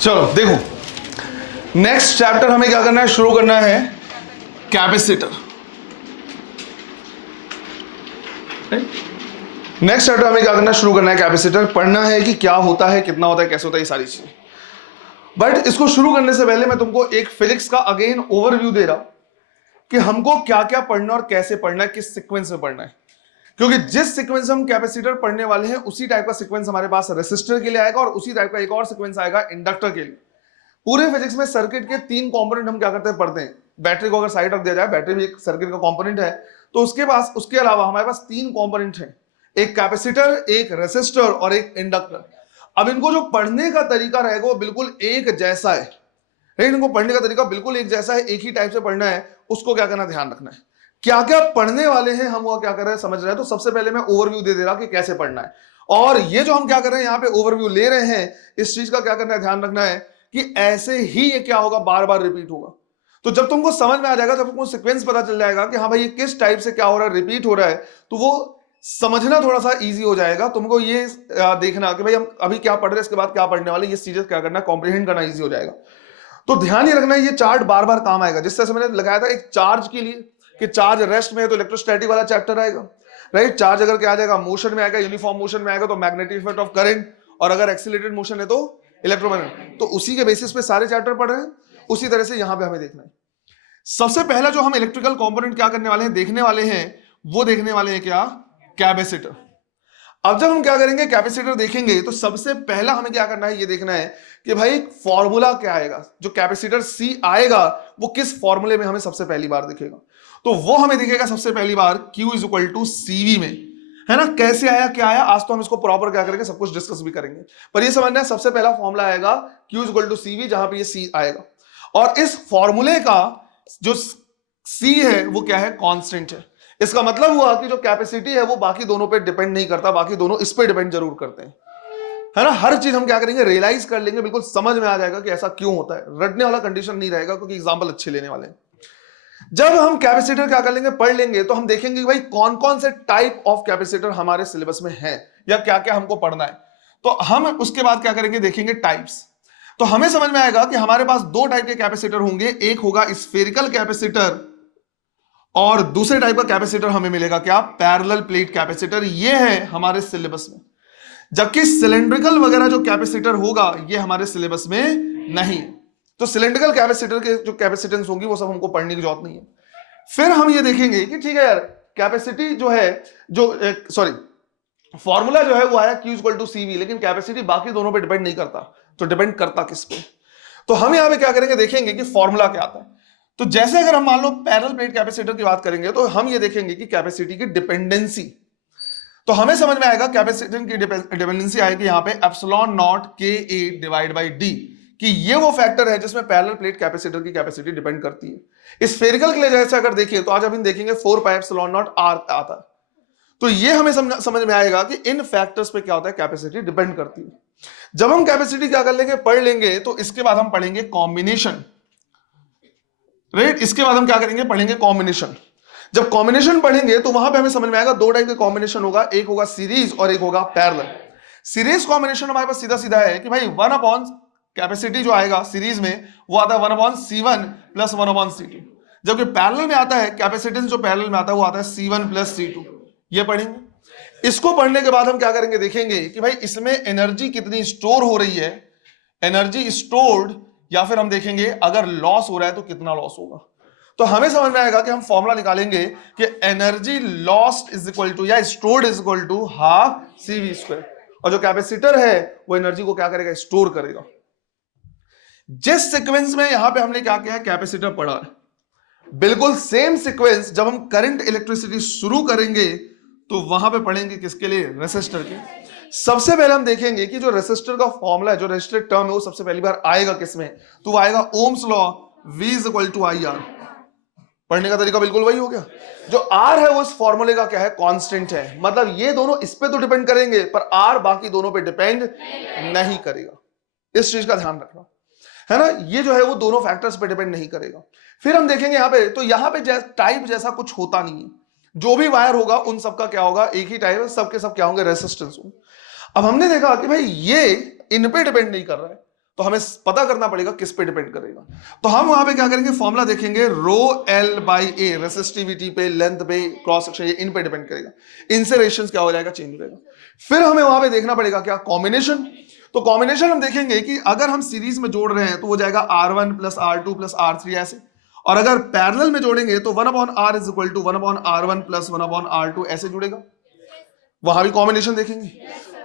चलो देखो, next chapter हमें क्या करना है, शुरू करना है कैपेसिटर। नेक्स्ट चैप्टर हमें क्या करना है, शुरू करना है कैपेसिटर। पढ़ना है कि क्या होता है, कितना होता है, कैसे होता है, ये सारी चीजें। बट इसको शुरू करने से पहले मैं तुमको एक फिजिक्स का अगेन ओवरव्यू दे रहा हूं कि हमको क्या क्या पढ़ना और कैसे पढ़ना है, किस सीक्वेंस में पढ़ना है। क्योंकि जिस सीक्वेंस में हम कैपेसिटर पढ़ने वाले हैं उसी टाइप का सीक्वेंस हमारे पास रेसिस्टर के लिए आएगा और उसी टाइप का एक और सीक्वेंस आएगा इंडक्टर के लिए। पूरे फिजिक्स में सर्किट के 3 कंपोनेंट हम क्या करते हैं, पढ़ते हैं। बैटरी को अगर साइड रख दिया जाए, बैटरी भी एक सर्किट का कंपोनेंट है, तो उसके अलावा हमारे पास 3 कंपोनेंट हैं, एक कैपेसिटर, एक रेसिस्टर और एक इंडक्टर। अब इनको जो पढ़ने का तरीका रहेगा वो बिल्कुल एक जैसा है, लेकिन इनको पढ़ने का तरीका बिल्कुल एक जैसा है, एक ही टाइप से पढ़ना है। उसको क्या करना, ध्यान रखना है। क्या क्या पढ़ने वाले हैं हम, वो क्या कर रहे हैं, समझ रहे हैं। तो सबसे पहले मैं ओवरव्यू दे रहा कि कैसे पढ़ना है। और ये जो हम क्या कर रहे हैं, यहाँ पे ओवरव्यू ले रहे हैं, इस चीज का क्या करना है, ध्यान रखना है कि ऐसे ही ये क्या होगा, बार बार रिपीट होगा। तो जब तुमको समझ में आ जाएगा, जब तुमको सीक्वेंस पता चल जाएगा कि हाँ भाई ये किस टाइप से क्या हो रहा है, रिपीट हो रहा है, तो वो समझना थोड़ा सा इजी हो जाएगा। तुमको ये देखना कि भाई हम अभी क्या पढ़ रहे हैं, इसके बाद क्या पढ़ने वाले, ये चीजें क्या करना, कॉम्प्रिहेंड करना इजी हो जाएगा। तो ध्यान ये रखना है, ये चार्ट बार बार काम आएगा। जिस तरह से मैंने लगाया था एक चार्ज के लिए कि चार्ज रेस्ट में है तो इलेक्ट्रोस्टैटिक वाला चैप्टर आएगा, राइट। चार्ज अगर क्या आ जाएगा, मोशन में आएगा, यूनिफॉर्म मोशन में आएगा तो मैग्नेटिक इफेक्ट ऑफ करंट, और अगर एक्सीलरेटेड मोशन है तो इलेक्ट्रोमैग्नेटिक। तो उसी के बेसिस पे सारे चैप्टर पढ़ रहे हैं, उसी तरह से यहां पे हमें देखना है। सबसे पहला जो हम इलेक्ट्रिकल कंपोनेंट क्या करने वाले हैं, देखने वाले हैं, वो देखने वाले हैं क्या, कैपेसिटर। अब जब हम क्या करेंगे, कैपेसिटर देखेंगे, तो सबसे पहला हमें क्या करना है, ये देखना है कि भाई फॉर्मूला क्या आएगा। जो कैपेसिटर C आएगा वो किस फॉर्मूले में हमें सबसे पहली बार दिखेगा, तो वो हमें दिखेगा सबसे पहली बार Q is equal to CV में, है ना। कैसे आया, क्या आया, आज तो हम इसको प्रॉपर क्या करेंगे, सब कुछ डिस्कस भी करेंगे। पर ये समझना है, सबसे पहला फॉर्मूला आएगा Q is equal to CV, जहां पे ये C आएगा। और इस फॉर्मूले का जो C है वो क्या है, कांस्टेंट है। इसका मतलब हुआ कि जो कैपेसिटी है वो बाकी दोनों पे डिपेंड नहीं करता, बाकी दोनों इस पे डिपेंड जरूर करते हैं, है ना। हर चीज हम क्या करेंगे, रियलाइज कर लेंगे, बिल्कुल समझ में आ जाएगा कि ऐसा क्यों होता है। रटने वाला कंडीशन नहीं रहेगा, क्योंकि एग्जांपल अच्छे लेने वाले हैं। जब हम कैपेसिटर क्या कर लेंगे, पढ़ लेंगे, तो हम देखेंगे कि भाई कौन कौन से टाइप ऑफ कैपेसिटर हमारे सिलेबस में है, या क्या क्या हमको पढ़ना है। तो हम उसके बाद क्या करेंगे, देखेंगे टाइप्स। तो हमें समझ में आएगा कि हमारे पास 2 टाइप के कैपेसिटर होंगे, एक होगा स्फेरिकल कैपेसिटर और दूसरे टाइप का कैपेसिटर हमें मिलेगा क्या, पैरेलल प्लेट कैपेसिटर। ये है हमारे सिलेबस में। जबकि सिलेंड्रिकल वगैरह जो कैपेसिटर होगा ये हमारे सिलेबस में नहीं। तो सिलेंड्रिकल कैपेसिटर के जो कैपेसिटेंस होंगी वो सब हमको पढ़ने की जरूरत नहीं है। फिर हम ये देखेंगे कि ठीक है यार, कैपेसिटी जो है, जो सॉरी फॉर्मूला जो है वो आया Q इक्वल टू CV, लेकिन कैपेसिटी बाकी दोनों पे डिपेंड नहीं करता, तो डिपेंड करता किस पे। तो हम यहां पे क्या करेंगे, देखेंगे कि फॉर्मूला क्या आता है। तो जैसे अगर हम मान लो पैरेलल प्लेट कैपेसिटर की बात करेंगे, तो हम ये देखेंगे कि कैपेसिटी की डिपेंडेंसी। तो हमें समझ में आएगा कैपेसिटर की डिपेंडेंसी आएगी यहां पे epsilon not KA divide by D, कि ये वो फैक्टर है जिसमें पैरेलल प्लेट कैपेसिटर की कैपेसिटी डिपेंड करती है। स्फेरिकल के लिए जैसे अगर देखिए, तो आज हम देखेंगे 4 पाई एप्सिलॉन नॉट R आता है। तो ये हमें समझ में आएगा कि इन फैक्टर्स पे क्या होता है, कैपेसिटी डिपेंड करती है। जब हम कैपेसिटी क्या कर लेंगे, पढ़ लेंगे, तो इसके बाद हम पढ़ेंगे कॉम्बिनेशन, राइट। इसके बाद हम क्या करेंगे, पढ़ेंगे कॉम्बिनेशन। जब कॉम्बिनेशन पढ़ेंगे तो वहां पे हमें समझ में आएगा 2 टाइप के कॉम्बिनेशन होगा, एक होगा सीरीज और एक होगा पैरेलल। सीरीज कॉम्बिनेशन हमारे पास सीधा सीधा है कि भाई 1 अपॉन कैपेसिटी जो आएगा सीरीज में वो आता है 1 upon C1 plus 1 upon C2। जबकि पैरेलल में आता है, कैपेसिटेंस जो पैरेलल में आता है वो आता है C1 प्लस C2। ये पढ़ेंगे। इसको पढ़ने के बाद हम क्या करेंगे, देखेंगे कि भाई इसमें एनर्जी कितनी स्टोर हो रही है, एनर्जी स्टोर्ड, या फिर हम देखेंगे अगर लॉस हो रहा है तो कितना लॉस होगा। तो हमें समझ में आएगा कि हम फॉर्मूला निकालेंगे कि energy lost is equal to या stored is equal to half CV square, और जो कैपेसिटर है वो एनर्जी को क्या करेगा, स्टोर करेगा। जिस सीक्वेंस में यहां पे हमने क्या किया है, कैपेसिटर पढ़ा है, बिल्कुल सेम सीक्वेंस जब हम करंट इलेक्ट्रिसिटी शुरू करेंगे तो वहां पे पढ़ेंगे किसके लिए, रेसिस्टर के। सबसे पहले हम देखेंगे कि जो रेसिस्टर का फॉर्मूला है, जो रेसिस्टर टर्म है, वो सबसे पहली बार आएगा किसमें, तो वो आएगा Ohm's law, V is equal to IR। पढ़ने का तरीका बिल्कुल वही हो गया। जो R है वो इस फॉर्मूले का क्या है, कांस्टेंट है। मतलब ये दोनों इस पे तो डिपेंड करेंगे, पर R बाकी दोनों पे डिपेंड नहीं करेगा। इस चीज का ध्यान रखना, है ना। ये जो है वो दोनों फैक्टर्स पे डिपेंड नहीं करेगा। फिर हम देखेंगे यहां पे, तो यहां पे टाइप जैसा कुछ होता नहीं है। जो भी वायर होगा उन सबका क्या होगा, एक ही टाइप है, सबके सब क्या होंगे, रेसिस्टेंस होंगे। अब हमने देखा कि भाई ये इन पे डिपेंड नहीं कर रहा है, तो हमें पता करना पड़ेगा किस पे डिपेंड करेगा। तो हम वहां पे क्या करेंगे, फॉर्मूला देखेंगे, rho L by A, resistivity पे, लेंथ पे, क्रॉस सेक्शन, ये इन पे डिपेंड करेगा। इनसे रेशियंस क्या हो जाएगा, चेंज हो जाएगा। फिर हमें वहां पे देखना पड़ेगा क्या, कॉम्बिनेशन। तो कॉम्बिनेशन हम देखेंगे कि अगर हम सीरीज में जोड़ रहे हैं तो वो जाएगा R1 plus R2 plus R3 ऐसे, और अगर पैरेलल में जोड़ेंगे तो 1/r is equal to 1/r1 plus 1/r2 ऐसे जुड़ेगा। वहां भी कॉम्बिनेशन देखेंगे।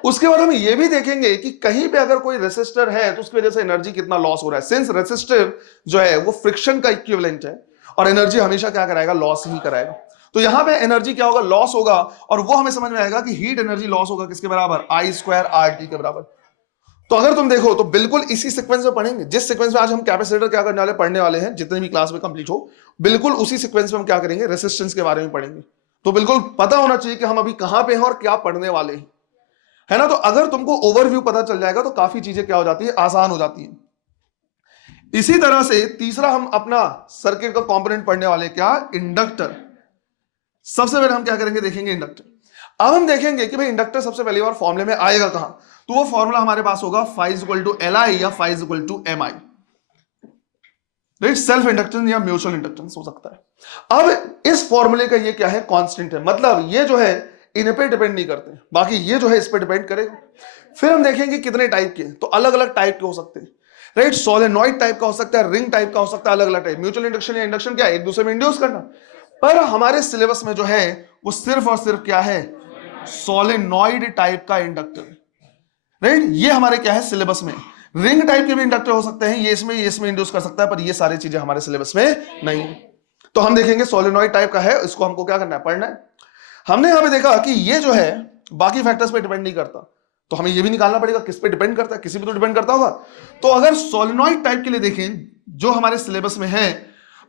उसके बाद हम ये भी देखेंगे कि कहीं पे अगर कोई रेसिस्टर है तो उसकी वजह से एनर्जी कितना लॉस हो रहा है। सिंस रेसिस्टर जो है वो फ्रिक्शन का इक्विवेलेंट है और एनर्जी हमेशा क्या कराएगा, लॉस ही कराएगा। तो यहां पे एनर्जी क्या होगा, लॉस होगा, और वो हमें समझ में आएगा कि हीट एनर्जी लॉस होगा किसके बराबर, I² RT के बराबर। तो अगर तुम देखो तो बिल्कुल इसी सीक्वेंस में पढ़ेंगे, जिस सीक्वेंस में आज हम कैपेसिटर क्या करने वाले, पढ़ने वाले हैं, जितने भी क्लास में कंप्लीट हो, बिल्कुल उसी सीक्वेंस में हम क्या करेंगे, रेसिस्टेंस के बारे में पढ़ेंगे। तो बिल्कुल पता होना चाहिए कि हम अभी कहां पे हैं और क्या पढ़ने वाले हैं, है ना। तो अगर तुमको ओवरव्यू पता चल जाएगा तो काफी चीजें क्या हो जाती है, आसान हो जाती है। इसी तरह से तीसरा हम अपना सर्किट का कंपोनेंट पढ़ने वाले, क्या, इंडक्टर। सबसे पहले हम क्या करेंगे, देखेंगे इंडक्टर। अब हम देखेंगे कि भाई इंडक्टर सबसे पहली बार फॉर्मूले में आएगा कहां, तो वो फॉर्मूला हमारे पास होगा phi is equal to Li या phi is equal to Mi, right. Self inductance या म्यूचुअल इंडक्टेंस हो सकता है। अब इस फॉर्मूले का ये क्या है, कांस्टेंट है, मतलब ये जो है इन पे डिपेंड नहीं करते, बाकी ये जो है इस पे डिपेंड करेगा। फिर हम देखेंगे कितने टाइप के, तो अलग अलग टाइप के हो सकते हैं, राइट। सोलेनॉइड टाइप का हो सकता है, रिंग टाइप का हो सकता है, अलग अलग टाइप। म्यूचुअल इंडक्शन या इंडक्शन क्या है, एक दूसरे में इंड्यूस करना। पर हमारे सिलेबस में जो है वो सिर्फ और सिर्फ क्या है, सोलेनॉइड टाइप का इंडक्टर, राइट। ये हमारे क्या है सिलेबस में। रिंग टाइप के भी इंडक्टर हो सकते हैं, ये इसमें इंड्यूस कर सकता है, पर ये सारी चीजें हमारे सिलेबस में नहीं है। तो हम देखेंगे सोलेनॉइड टाइप का है, इसको हमको क्या करना है, पढ़ना है। हमने यहां पे देखा कि ये जो है बाकी फैक्टर्स पे डिपेंड नहीं करता, तो हमें ये भी निकालना पड़ेगा किस पे डिपेंड करता है, किसी पे तो डिपेंड करता होगा। तो अगर सोलेनॉइड टाइप के लिए देखें जो हमारे सिलेबस में है,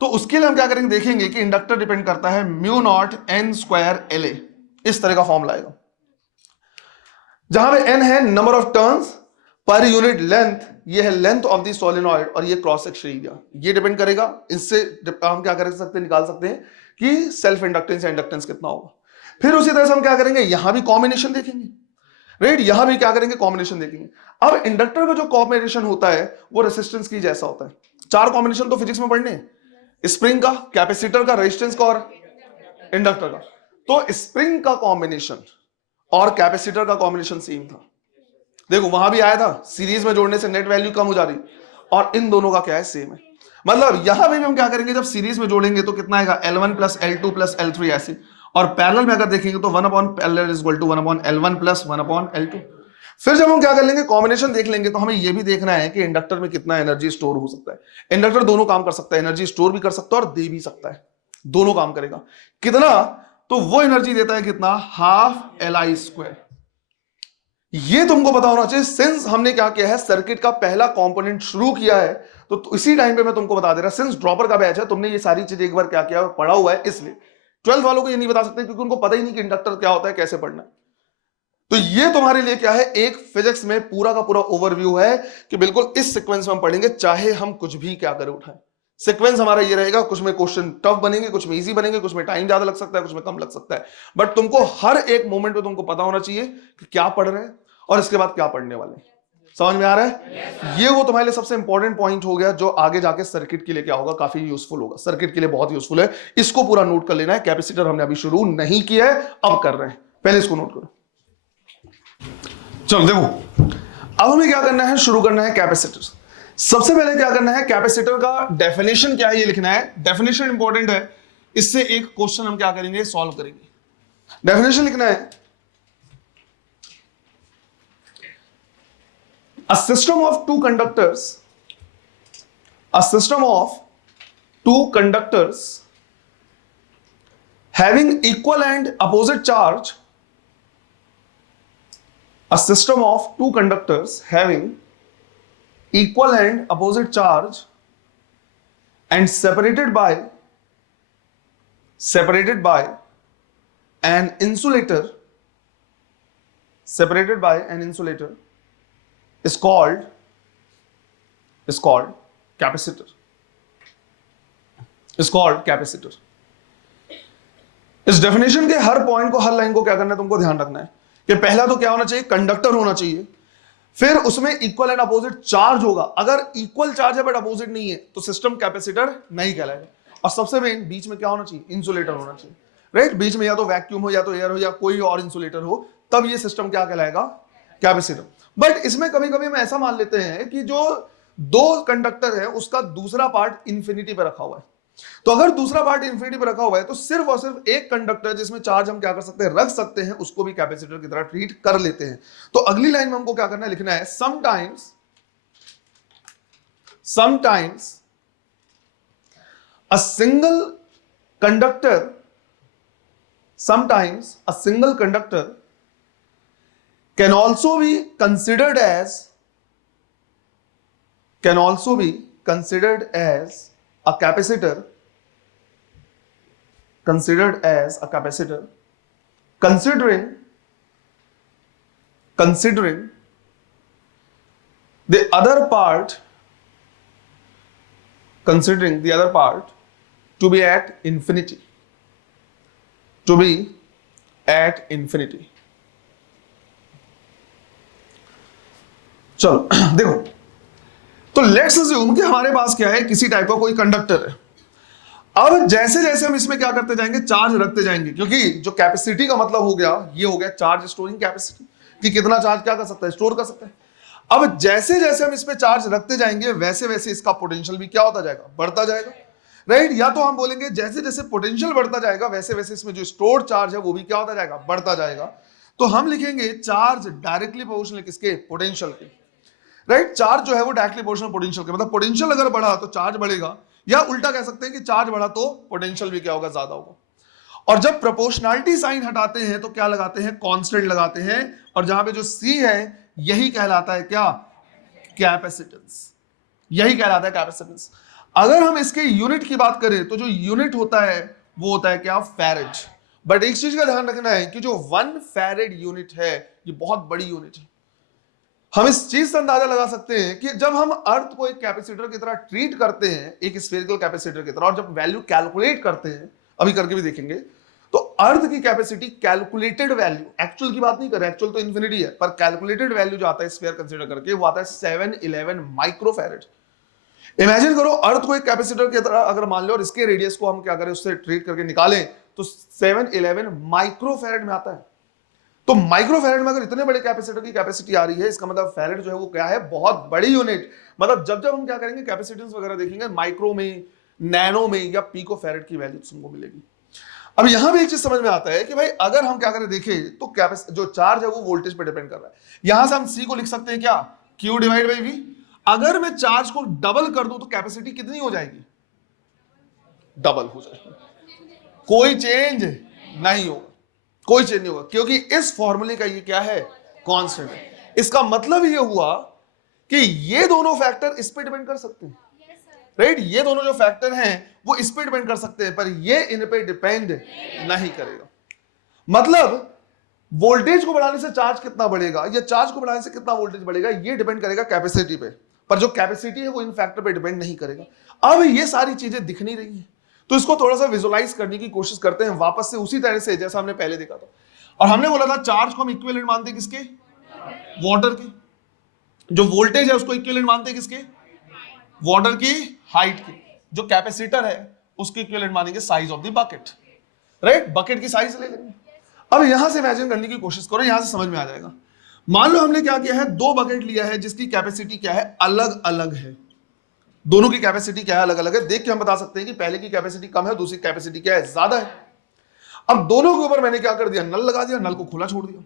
तो उसके लिए हम क्या करेंगे, देखेंगे कि इंडक्टर डिपेंड करता है म्यू नॉट N² LA, इस तरह का फॉर्मूला आएगा, जहां पे N है number of turns per unit length, ये है लेंथ ऑफ द सोलेनॉइड, और ये क्रॉस सेक्शन एरिया, ये डिपेंड करेगा। इससे हम क्या कर सकते हैं, निकाल सकते हैं कि सेल्फ इंडक्टेंस या इंडक्टेंस कितना होगा। फिर उसी तरह से हम क्या करेंगे, यहां भी कॉम्बिनेशन देखेंगे, राइट। यहां भी क्या करेंगे, कॉम्बिनेशन देखेंगे। अब इंडक्टर का जो कॉम्बिनेशन होता है वो रेसिस्टेंस की जैसा होता है। 4 कॉम्बिनेशन तो फिजिक्स में पढ़ने हैं, स्प्रिंग का, कैपेसिटर का, रेजिस्टेंस का और इंडक्टर का। तो स्प्रिंग का कॉम्बिनेशन और कैपेसिटर का कॉम्बिनेशन सेम था, देखो वहां भी आया था, सीरीज में जोड़ने से नेट वैल्यू कम हो जा रही, और इन दोनों का क्या है, सेम है। मतलब यहां पे भी हम क्या करेंगे, जब सीरीज में जोड़ेंगे तो कितना आएगा, L1 plus L2 plus L3 ऐसे, और पैरेलल में अगर देखेंगे तो 1/L is equal to 1/L1 plus 1/L2। फिर जब हम क्या कर लेंगे, कॉम्बिनेशन देख लेंगे, तो हमें यह भी देखना है कि इंडक्टर में कितना एनर्जी स्टोर हो सकता है। इंडक्टर दोनों काम कर सकता है, एनर्जी स्टोर भी कर सकता है और दे भी सकता है, दोनों काम करेगा। कितना, तो वो एनर्जी देता है कितना, ½ Li²। ये तुमको पता होना चाहिए। सिंस हमने क्या किया है, सर्किट का पहला कंपोनेंट शुरू किया है, तो इसी टाइम पे मैं तुमको बता दे रहा, सिंस ड्रॉपर का बैच है, तुमने ये सारी चीजें एक बार क्या किया, पढ़ा हुआ है, इसलिए 12th वालों को ये नहीं बता सकते क्योंकि उनको पता ही नहीं कि इंडक्टर क्या होता है, कैसे पढ़ना है। तो ये तुम्हारे लिए क्या है, एक फिजिक्स में पूरा का पूरा ओवरव्यू है कि बिल्कुल इस सीक्वेंस में हम पढ़ेंगे, चाहे हम कुछ भी क्या करें उठाएं। सीक्वेंस हमारा ये रहेगा, कुछ में क्वेश्चन टफ बनेंगे, कुछ में इजी बनेंगे, कुछ में टाइम ज्यादा लग सकता है, कुछ में कम लग सकता है, बट तुमको हर एक मोमेंट पे तुमको पता होना चाहिए कि क्या पढ़ रहे हैं और इसके बाद क्या पढ़ने वाले हैं। समझ में आ रहा है? ये वो तुम्हारे लिए सबसे इंपॉर्टेंट पॉइंट हो गया, जो आगे जाके सर्किट के लिए क्या होगा, काफी यूजफुल होगा, सर्किट के लिए बहुत यूजफुल है। इसको पूरा नोट कर लेना है। कैपेसिटर हमने अभी शुरू नहीं किया है, अब कर रहे हैं, पहले इसको नोट करो। चलो देखो, अब हमें क्या करना है, शुरू करना है कैपेसिटर। सबसे पहले क्या करना है, कैपेसिटर का डेफिनेशन क्या है ये लिखना है। डेफिनेशन इंपॉर्टेंट है, इससे एक क्वेश्चन हम क्या करेंगे, सॉल्व करेंगे। डेफिनेशन लिखना है, a system of two conductors, a system of two conductors having equal and opposite charge, a system of two conductors having equal and opposite charge and separated by an insulator, is called capacitor, इस definition के हर point को, हर line को क्या करना है, तुमको ध्यान रखना है कि पहला तो क्या होना चाहिए, कंडक्टर होना चाहिए। फिर उसमें इक्वल एंड अपोजिट चार्ज होगा। अगर इक्वल चार्ज है बट अपोजिट नहीं है तो सिस्टम कैपेसिटर नहीं कहलाएगा। और सबसे मेन बीच में क्या होना चाहिए, इंसुलेटर होना चाहिए, राइट। बीच में या तो वैक्यूम हो या तो एयर हो या कोई और इंसुलेटर हो, तब ये सिस्टम क्या कहलाएगा, कैपेसिटर। बट इसमें कभी कभी हम ऐसा मान लेते हैं कि जो दो कंडक्टर है उसका दूसरा पार्ट इंफिनिटी पे रखा हुआ है। तो अगर दूसरा पार्ट इंफिनिटी पे रखा हुआ है तो सिर्फ और सिर्फ एक कंडक्टर जिसमें चार्ज हम क्या कर सकते हैं, रख सकते हैं, उसको भी कैपेसिटर की तरह ट्रीट कर लेते हैं। तो अगली लाइन में हमको क्या करना है, लिखना है sometimes a single conductor sometimes a single conductor can also be considered as a capacitor, considering the other part to be at infinity, चलो देखो, तो लेट्स अज्यूम कि हमारे पास क्या है, किसी टाइप का कोई कंडक्टर है। अब जैसे जैसे हम इसमें क्या करते जाएंगे, चार्ज रखते जाएंगे, क्योंकि जो कैपेसिटी का मतलब हो गया, ये हो गया चार्ज स्टोरिंग कैपेसिटी, कि कितना चार्ज क्या कर सकता है, स्टोर कर सकता है। अब जैसे जैसे हम इस पे चार्ज रखते जाएंगे वैसे वैसे इसका पोटेंशियल भी क्या होता जाएगा, बढ़ता जाएगा, राइट। या तो हम बोलेंगे जैसे जैसे पोटेंशियल बढ़ता जाएगा वैसे वैसे इसमें जो स्टोर्ड चार्ज है वो भी क्या होता जाएगा, बढ़ता जाएगा। तो हम लिखेंगे चार्ज डायरेक्टली प्रोपोर्शनल किसके, पोटेंशियल के, राइट। चार्ज जो है वो डायरेक्टली प्रोपोर्शनल पोटेंशियल के, मतलब पोटेंशियल अगर बढ़ा तो चार्ज बढ़ेगा, या उल्टा कह सकते हैं कि चार्ज बढ़ा तो पोटेंशियल भी क्या होगा, ज्यादा होगा। और जब प्रोपोर्शनैलिटी साइन हटाते हैं तो क्या लगाते हैं, कांस्टेंट लगाते हैं, और जहां पे जो सी है यही कहलाता है क्या, कैपेसिटेंस, यही कहलाता है कैपेसिटेंस। अगर हम इसके यूनिट की बात करें तो जो यूनिट होता है वो होता है क्या, फैरेड। बट एक चीज का ध्यान रखना है कि जो 1 फैरेड यूनिट है ये बहुत बड़ी यूनिट है। हम इस चीज से अंदाजा लगा सकते हैं कि जब हम अर्थ को एक कैपेसिटर की तरह ट्रीट करते हैं, एक स्फेरिकल कैपेसिटर की तरह, और जब वैल्यू कैलकुलेट करते हैं, अभी करके भी देखेंगे, तो अर्थ की कैपेसिटी कैलकुलेटेड वैल्यू, एक्चुअल की बात नहीं कर रहे, एक्चुअल तो इन्फिनिटी है, पर कैलकुलेटेड वैल्यू जो आता है स्फीयर कंसीडर करके वो आता है 711 माइक्रोफैरेड। इमेजिन करो अर्थ को एक कैपेसिटर की तरह अगर मान लो और इसके रेडियस को हम क्या करें, उससे ट्रीट करके निकालें तो 711 माइक्रोफैरेड में आता है। तो माइक्रोफैरेड में अगर इतने बड़े कैपेसिटर की कैपेसिटी आ रही है, इसका मतलब फैरेड जो है वो क्या है, बहुत बड़ी यूनिट। मतलब जब जब हम क्या करेंगे, कैपेसिटेंस वगैरह देखेंगे, माइक्रो में, नैनो में या पीको फैरेड की वैल्यू तुमको मिलेगी। अब यहां भी एक चीज समझ में आता है कि भाई अगर हम क्या करें, देखें तो जो चार्ज है वो वोल्टेज पे डिपेंड कर रहा है। यहां से हम सी को लिख सकते हैं क्या, Q डिवाइड बाई V। अगर मैं चार्ज को डबल कर दूं तो कैपेसिटी कितनी हो जाएगी, डबल हो जाएगी, कोई चेंज नहीं होगा, कोई चेंज नहीं होगा, क्योंकि इस फॉर्मूले का ये क्या है, कांस्टेंट है। इसका मतलब ये हुआ कि ये दोनों फैक्टर इस पे डिपेंड कर सकते हैं, राइट। ये दोनों जो फैक्टर हैं वो इस पे डिपेंड कर सकते हैं, पर ये इन पे डिपेंड नहीं करेगा। मतलब वोल्टेज को बढ़ाने से चार्ज कितना बढ़ेगा या चार्ज को बढ़ाने से कितना वोल्टेज बढ़ेगा, ये डिपेंड करेगा कैपेसिटी पे, पर जो कैपेसिटी है वो इन फैक्टर पे डिपेंड नहीं करेगा। अब ये सारी चीजें दिख नहीं रही हैं, तो इसको थोड़ा सा विजुलाइज करने की कोशिश करते हैं वापस से उसी तरह से जैसा हमने पहले देखा था। और हमने बोला था चार्ज को हम इक्विवेलेंट मानते हैं किसके, वाटर के। जो वोल्टेज है उसको इक्विवेलेंट मानते हैं किसके, वाटर की हाइट की। जो कैपेसिटर है उसकी इक्विवेलेंट मानेंगे size of the bucket, right. Bucket की साइज ले लेंगे। अब यहां से इमेजिन करने की कोशिश करो, यहां से समझ में आ जाएगा। मान लो हमने क्या किया है, दो बकेट लिया है जिसकी कैपेसिटी क्या है, अलग अलग है। दोनों की कैपेसिटी क्या है, अलग अलग है। देख के हम बता सकते हैं कि पहले की कैपेसिटी कम है, दूसरी कैपेसिटी क्या है, ज्यादा है। अब दोनों के ऊपर मैंने क्या कर दिया, नल लगा दिया, नल को खुला छोड़ दिया,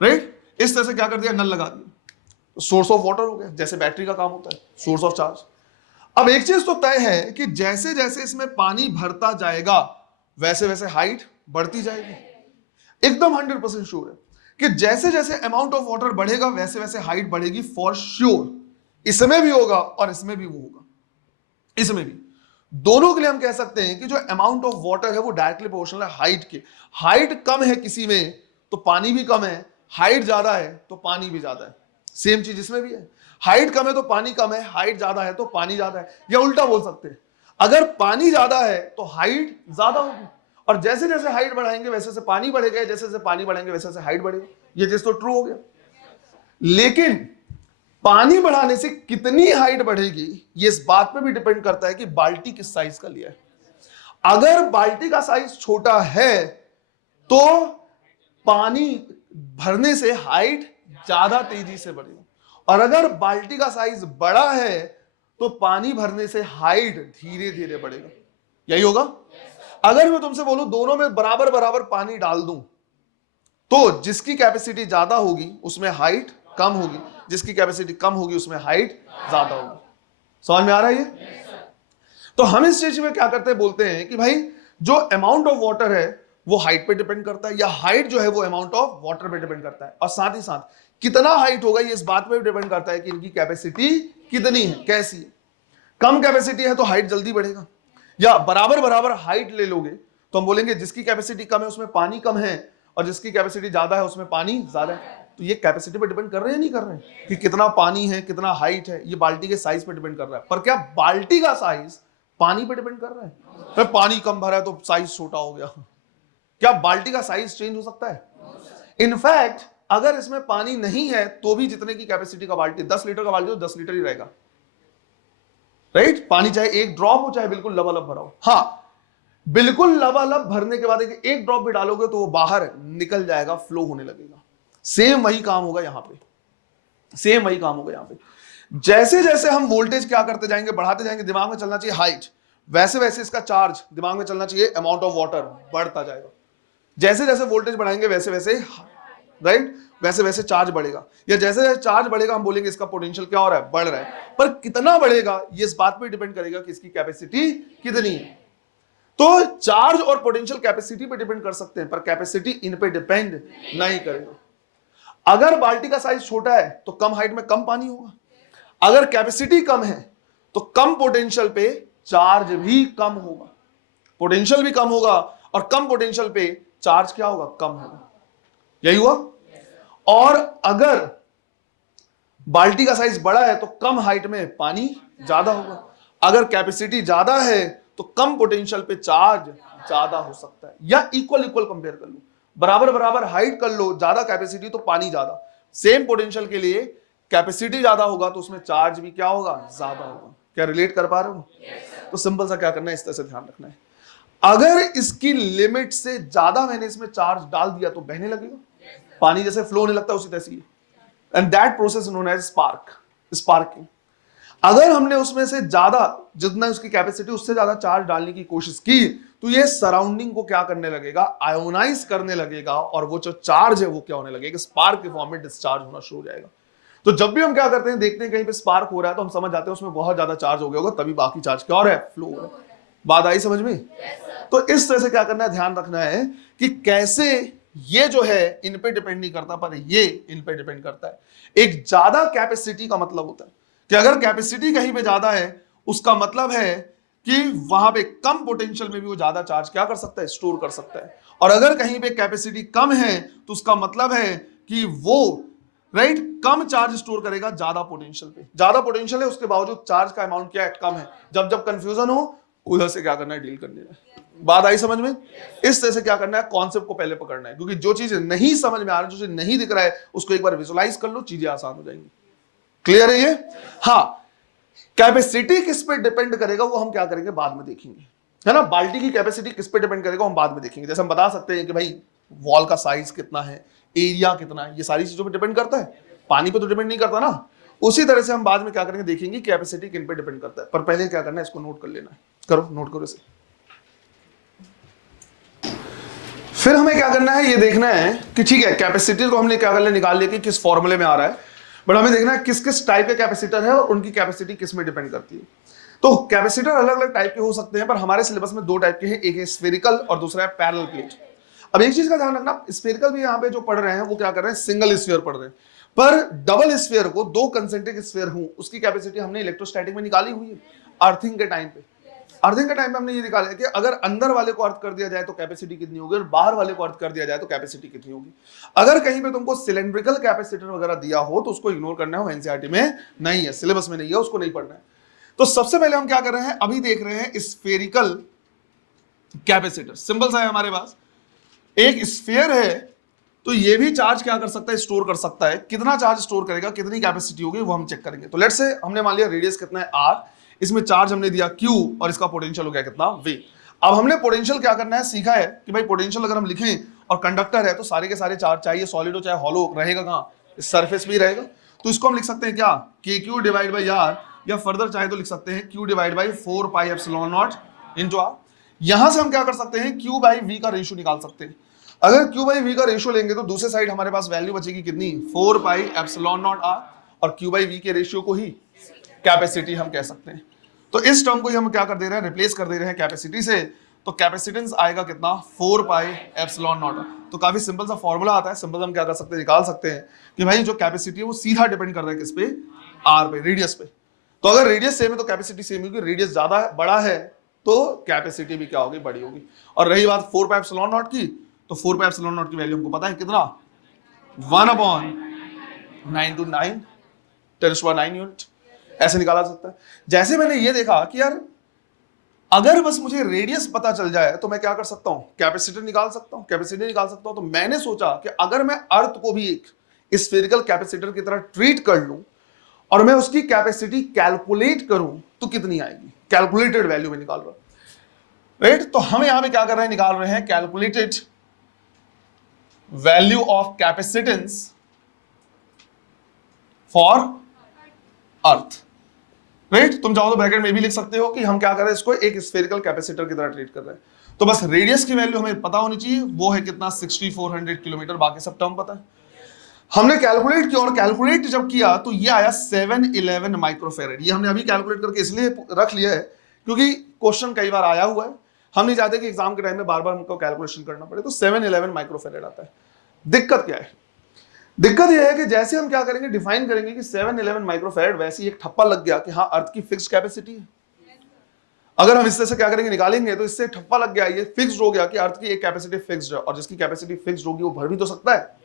राइट। इस तरह से क्या कर दिया, नल लगा दिया, सोर्स ऑफ वाटर हो गया, जैसे बैटरी का काम होता है, सोर्स ऑफ चार्ज। अब एक चीज तो तय है कि जैसे जैसे इसमें पानी भरता जाएगा वैसे वैसे हाइट बढ़ती जाएगी। एकदम 100% श्योर है कि जैसे जैसे अमाउंट ऑफ वाटर बढ़ेगा वैसे वैसे हाइट बढ़ेगी, फॉर श्योर। इसमें भी होगा और इसमें भी वो होगा, इसमें भी। दोनों के लिए हम कह सकते हैं कि जो अमाउंट ऑफ वाटर है वो डायरेक्टली प्रोपोर्शनल है हाइट के। हाइट कम है किसी में तो पानी भी कम है, हाइट ज्यादा है तो पानी भी ज्यादा है। सेम चीज इसमें भी है, हाइट कम है तो पानी कम है, हाइट ज्यादा है तो पानी ज्यादा है। या उल्टा बोल सकते हैं, अगर पानी ज्यादा है तो हाइट ज्यादा होगी, और जैसे जैसे हाइट बढ़ाएंगे वैसे से पानी बढ़ेगा, जैसे जैसे पानी बढ़ेंगे वैसे से हाइट बढ़ेगा। ये चीज तो ट्रू हो गया, लेकिन पानी बढ़ाने से कितनी हाइट बढ़ेगी ये इस बात पे भी डिपेंड करता है कि बाल्टी किस साइज का लिया है। अगर बाल्टी का साइज छोटा है तो पानी भरने से हाइट ज्यादा तेजी से बढ़ेगा, और अगर बाल्टी का साइज बड़ा है तो पानी भरने से हाइट धीरे धीरे बढ़ेगा। यही होगा। अगर मैं तुमसे बोलूं दोनों में बराबर बराबर पानी डाल दूं तो जिसकी कैपेसिटी ज्यादा होगी उसमें हाइट कम होगी, जिसकी कैपेसिटी कम होगी उसमें हाइट ज्यादा होगी। समझ में आ रहा है ये? तो हम इस चीज में क्या करते हैं, बोलते हैं कि भाई जो अमाउंट ऑफ वाटर है वो हाइट पे डिपेंड करता है, या हाइट जो है वो अमाउंट ऑफ वाटर पे डिपेंड करता है, और साथ ही साथ कितना हाइट होगा ये इस बात पे डिपेंड करता है कि इनकी कैपेसिटी कितनी है, कैसी है। कम कैपेसिटी है तो हाइट जल्दी बढ़ेगा, या बराबर बराबर हाइट ले लोगे तो हम बोलेंगे जिसकी कैपेसिटी कम है उसमें पानी कम है, और जिसकी कैपेसिटी ज्यादा है उसमें पानी ज्यादा है। तो ये कैपेसिटी पे डिपेंड कर रहे हैं नहीं कर रहे हैं कि कितना पानी है कितना हाइट है, ये बाल्टी के साइज पे डिपेंड कर रहा है। पर क्या बाल्टी का साइज पानी पे डिपेंड कर रहा है? तो पानी कम भरा है तो साइज छोटा हो गया। क्या बाल्टी का साइज चेंज हो सकता है? इनफैक्ट अगर इसमें पानी नहीं है तो भी जितने की कैपेसिटी का बाल्टी, 10 लीटर का बाल्टी तो 10 लीटर ही रहेगा, राइट? पानी चाहे एक ड्रॉप हो चाहे बिल्कुल लबालब भरा हो। हाँ, बिल्कुल लबालब भरने के बाद एक ड्रॉप भी डालोगे तो वो बाहर निकल जाएगा, फ्लो होने लगेगा। सेम वही काम होगा यहां पे, सेम वही काम होगा यहां पे। जैसे जैसे हम वोल्टेज क्या करते जाएंगे, बढ़ाते जाएंगे, दिमाग में चलना चाहिए हाइट, वैसे वैसे इसका चार्ज दिमाग में चलना चाहिए अमाउंट ऑफ वाटर बढ़ता जाएगा। जैसे जैसे वोल्टेज बढ़ाएंगे वैसे वैसे, राइट, वैसे वैसे चार्ज बढ़ेगा, या जैसे जैसे चार्ज बढ़ेगा हम बोलेंगे इसका पोटेंशियल क्या हो रहा है, बढ़ रहा है। पर कितना बढ़ेगा ये इस बात पे डिपेंड करेगा कि इसकी कैपेसिटी कितनी है। तो चार्ज और पोटेंशियल कैपेसिटी पे डिपेंड कर सकते हैं पर कैपेसिटी इन पे डिपेंड नहीं करेगा। अगर बाल्टी का साइज छोटा है तो कम हाइट में कम पानी होगा, अगर कैपेसिटी कम है तो कम पोटेंशियल पे चार्ज भी कम होगा, पोटेंशियल भी कम होगा, और कम पोटेंशियल पे चार्ज क्या होगा, कम होगा। यही हुआ। और अगर बाल्टी का साइज बड़ा है तो कम हाइट में पानी ज्यादा होगा, अगर कैपेसिटी ज्यादा है तो कम पोटेंशियल पे चार्ज ज्यादा हो सकता है। या इक्वल इक्वल कंपेयर कर लो, बराबर बराबर हाइट कर लो, ज्यादा कैपेसिटी तो पानी ज्यादा, सेम पोटेंशियल के लिए कैपेसिटी ज्यादा होगा तो उसमें चार्ज भी क्या होगा, ज्यादा होगा। क्या रिलेट कर पा रहे हो? तो सिंपल सा क्या करना है, इस तरह से ध्यान रखना है। अगर इसकी लिमिट से ज्यादा मैंने इसमें चार्ज डाल दिया तो बहने लगेगा, पानी जैसे फ्लो होने लगता है उसी तरह से, and that process known as sparking. अगर हमने उसमें से ज्यादा, जितना उसकी कैपेसिटी उससे ज्यादा चार्ज डालने की कोशिश की तो ये सराउंडिंग को क्या करने लगेगा, आयोनाइज करने लगेगा, और वो जो चार्ज है वो क्या होने लगेगा, स्पार्क के फॉर्म में डिस्चार्ज होना शुरू हो जाएगा। तो जब भी हम क्या करते हैं, देखते हैं कहीं पे स्पार्क हो रहा है तो हम समझ जाते हैं उसमें बहुत ज्यादा चार्ज हो गया होगा, तभी बाकी चार्ज क्या हो रहा है, फ्लो हो रहा है। बात आई समझ में? तो इस तरह से क्या करना है, ध्यान रखना है कि कैसे ये जो है इन पे डिपेंड नहीं करता पर ये इन पे डिपेंड करता है। एक ज्यादा कैपेसिटी का मतलब होता है कि अगर कैपेसिटी कहीं पे ज्यादा है उसका मतलब है कि वहां पे कम पोटेंशियल में भी वो ज्यादा चार्ज क्या कर सकता है, स्टोर कर सकता है। और अगर कहीं पे कैपेसिटी कम है तो उसका मतलब है कि वो, राइट, कम चार्ज स्टोर करेगा ज्यादा पोटेंशियल पे। ज्यादा पोटेंशियल है उसके बावजूद चार्ज का अमाउंट क्या है, कम है। जब जब कंफ्यूजन हो उधर से क्या करना है, डील करनी है। बात आई समझ में? इस तरह से क्या करना है, कॉन्सेप्ट को पहले पकड़ना है, क्योंकि जो चीज नहीं समझ में आ रहा है, जो चीज नहीं दिख रहा है, उसको एक बार विजुअलाइज कर लो, चीजें आसान हो जाएंगी। क्लियर है ये? हाँ, कैपेसिटी किस पे डिपेंड करेगा वो हम क्या करेंगे, बाद में देखेंगे, है ना। बाल्टी की कैपेसिटी किस पे डिपेंड करेगा हम बाद में देखेंगे। जैसे हम बता सकते हैं कि भाई वॉल का साइज कितना है, एरिया कितना है, ये सारी चीजों पे डिपेंड करता है, पानी पे तो डिपेंड नहीं करता ना। उसी तरह से हम बाद में क्या करेंगे, देखेंगे कैपेसिटी किन पे डिपेंड करता है। पर पहले क्या करना है, इसको नोट कर लेना है। करो, नोट करो इसे। फिर हमें क्या करना है, ये देखना है कि ठीक है कैपेसिटी को हमने क्या कर लिया, निकाल लिया कि किस फॉर्मूले में आ रहा है, बट हमें देखना है किस किस टाइप के कैपेसिटर है और उनकी कैपेसिटी किस में डिपेंड करती है। तो कैपेसिटर अलग अलग टाइप के हो सकते हैं, पर हमारे सिलेबस में दो टाइप के हैं, एक है स्फेरिकल और दूसरा है पैरेलल प्लेट। अब एक चीज का ध्यान रखना, स्फेरिकल भी यहाँ पे जो पढ़ रहे हैं वो क्या कर रहे हैं, सिंगल स्फीयर पढ़ रहे हैं, पर डबल स्फीयर को, दो कंसेंट्रिक स्फीयर हूं, उसकी कैपेसिटी हमने इलेक्ट्रोस्टैटिक में निकाली हुई है। अर्थिंग के टाइम पे, अर्थिंग के टाइम पे हमने ये निकाला कि अगर अंदर वाले को अर्थ कर दिया जाए तो कैपेसिटी कितनी होगी, और बाहर वाले को अर्थ कर दिया जाए तो कैपेसिटी कितनी होगी। अगर कहीं पे तुमको सिलेंड्रिकल कैपेसिटर वगैरह दिया हो तो उसको इग्नोर करना है, एनसीईआरटी में नहीं है, सिलेबस में नहीं है, उसको नहीं पढ़ना है। तो सबसे पहले हम क्या कर रहे हैं, अभी देख रहे हैं स्फेरिकल कैपेसिटर। सिंपल सा है हमारे पास, एक स्फीयर है तो ये भी चार्ज क्या कर सकता है, स्टोर कर सकता है। कितना चार्ज स्टोर करेगा, कितनी कैपेसिटी होगी, वो हम चेक करेंगे। तो लेट्स से हमने मान लिया रेडियस कितना है r, इसमें चार्ज हमने दिया q और इसका पोटेंशियल हो गया कितना v। अब हमने पोटेंशियल क्या करना है सीखा है कि भाई पोटेंशियल अगर हम लिखें और कंडक्टर है तो सारे के सारे चार्ज चाहिए सॉलिड हो चाहे हॉलो रहेगा कहाँ, इस सरफेस पे ही रहेगा। तो इसको हम लिख सकते हैं क्या, KQ डिवाइड बाई r, या फर्दर चाहे तो लिख सकते हैं Q divide by 4 pi epsilon not into r। यहां से हम क्या कर सकते हैं, Q बाई V का रेशियो निकाल सकते हैं। अगर Q बाई V का रेशियो लेंगे तो दूसरे साइड हमारे पास वैल्यू बचेगी कितनी, 4 पाई एप्सिलॉन नॉट r, और Q बाई V के रेशियो को ही कैपेसिटी हम कह सकते हैं। तो इस टर्म को ही हम क्या कर दे रहे हैं, रिप्लेस कर दे रहे हैं कैपेसिटी से। तो कैपेसिटेंस आएगा कितना, 4 पाई एप्सिलॉन नॉट। तो काफी सिंपल सा फॉर्मूला आता है, सिंपल हम क्या कर सकते हैं, निकाल सकते हैं कि भाई जो कैपेसिटी है वो सीधा डिपेंड कर रहा है किस पे, r पे, रेडियस पे। तो अगर रेडियस सेम है तो कैपेसिटी सेम होगी, रेडियस ज्यादा बड़ा है तो कैपेसिटी भी क्या होगी, बड़ी होगी। और रही बात 4 पाई एप्सिलॉन नॉट की, तो 4 पाई एप्सिलॉन नॉट की वैल्यू हमको पता है कितना, 1/9 × 10⁹ यूनिट, ऐसे निकाला सकता है। जैसे मैंने ये देखा कि यार अगर बस मुझे रेडियस पता चल जाए तो मैं क्या कर सकता हूं, कैपेसिटी निकाल सकता हूं, कैपेसिटी निकाल सकता हूं। तो मैंने सोचा कि अगर मैं अर्थ को भी एक स्फेरिकल कैपेसिटर की तरह ट्रीट कर लूं और मैं उसकी कैपेसिटी कैलकुलेट करूं तो कितनी आएगी, कैलकुलेटेड वैल्यू में निकाल रहा हूं, राइट। तो हम यहां पे क्या कर रहे हैं, निकाल रहे हैं calculated value of capacitance for earth, right. तुम चाहो तो ब्रैकेट में भी लिख सकते हो कि हम क्या कर रहे हैं, इसको एक स्फेरिकल कैपेसिटर की तरह ट्रीट कर रहे हैं। तो बस रेडियस की वैल्यू हमें पता होनी चाहिए, वो है कितना, 6400 किलोमीटर, बाकी सब टर्म पता है। हमने कैलकुलेट किया और कैलकुलेट जब किया तो ये आया 711 माइक्रोफेरेड। ये हमने अभी कैलकुलेट करके इसलिए रख लिया है क्योंकि क्वेश्चन कई बार आया हुआ है, हम नहीं चाहते कि एग्जाम के टाइम में बार बार हमको कैलकुलेशन करना पड़े। तो 711 माइक्रोफेरेड आता है। दिक्कत क्या है, दिक्कत यह है कि जैसे हम क्या करेंगे, डिफाइन करेंगे कि 711 माइक्रोफेरेड, वैसे ही एक ठप्पा लग गया कि हाँ अर्थ की फिक्स्ड कैपेसिटी है। अगर हम इससे क्या करेंगे, निकालेंगे, तो इससे ठप्पा लग गया, ये फिक्स्ड हो गया कि अर्थ की एक कैपेसिटी फिक्स्ड है, और जिसकी कैपेसिटी फिक्स्ड होगी वो भर भी तो सकता है।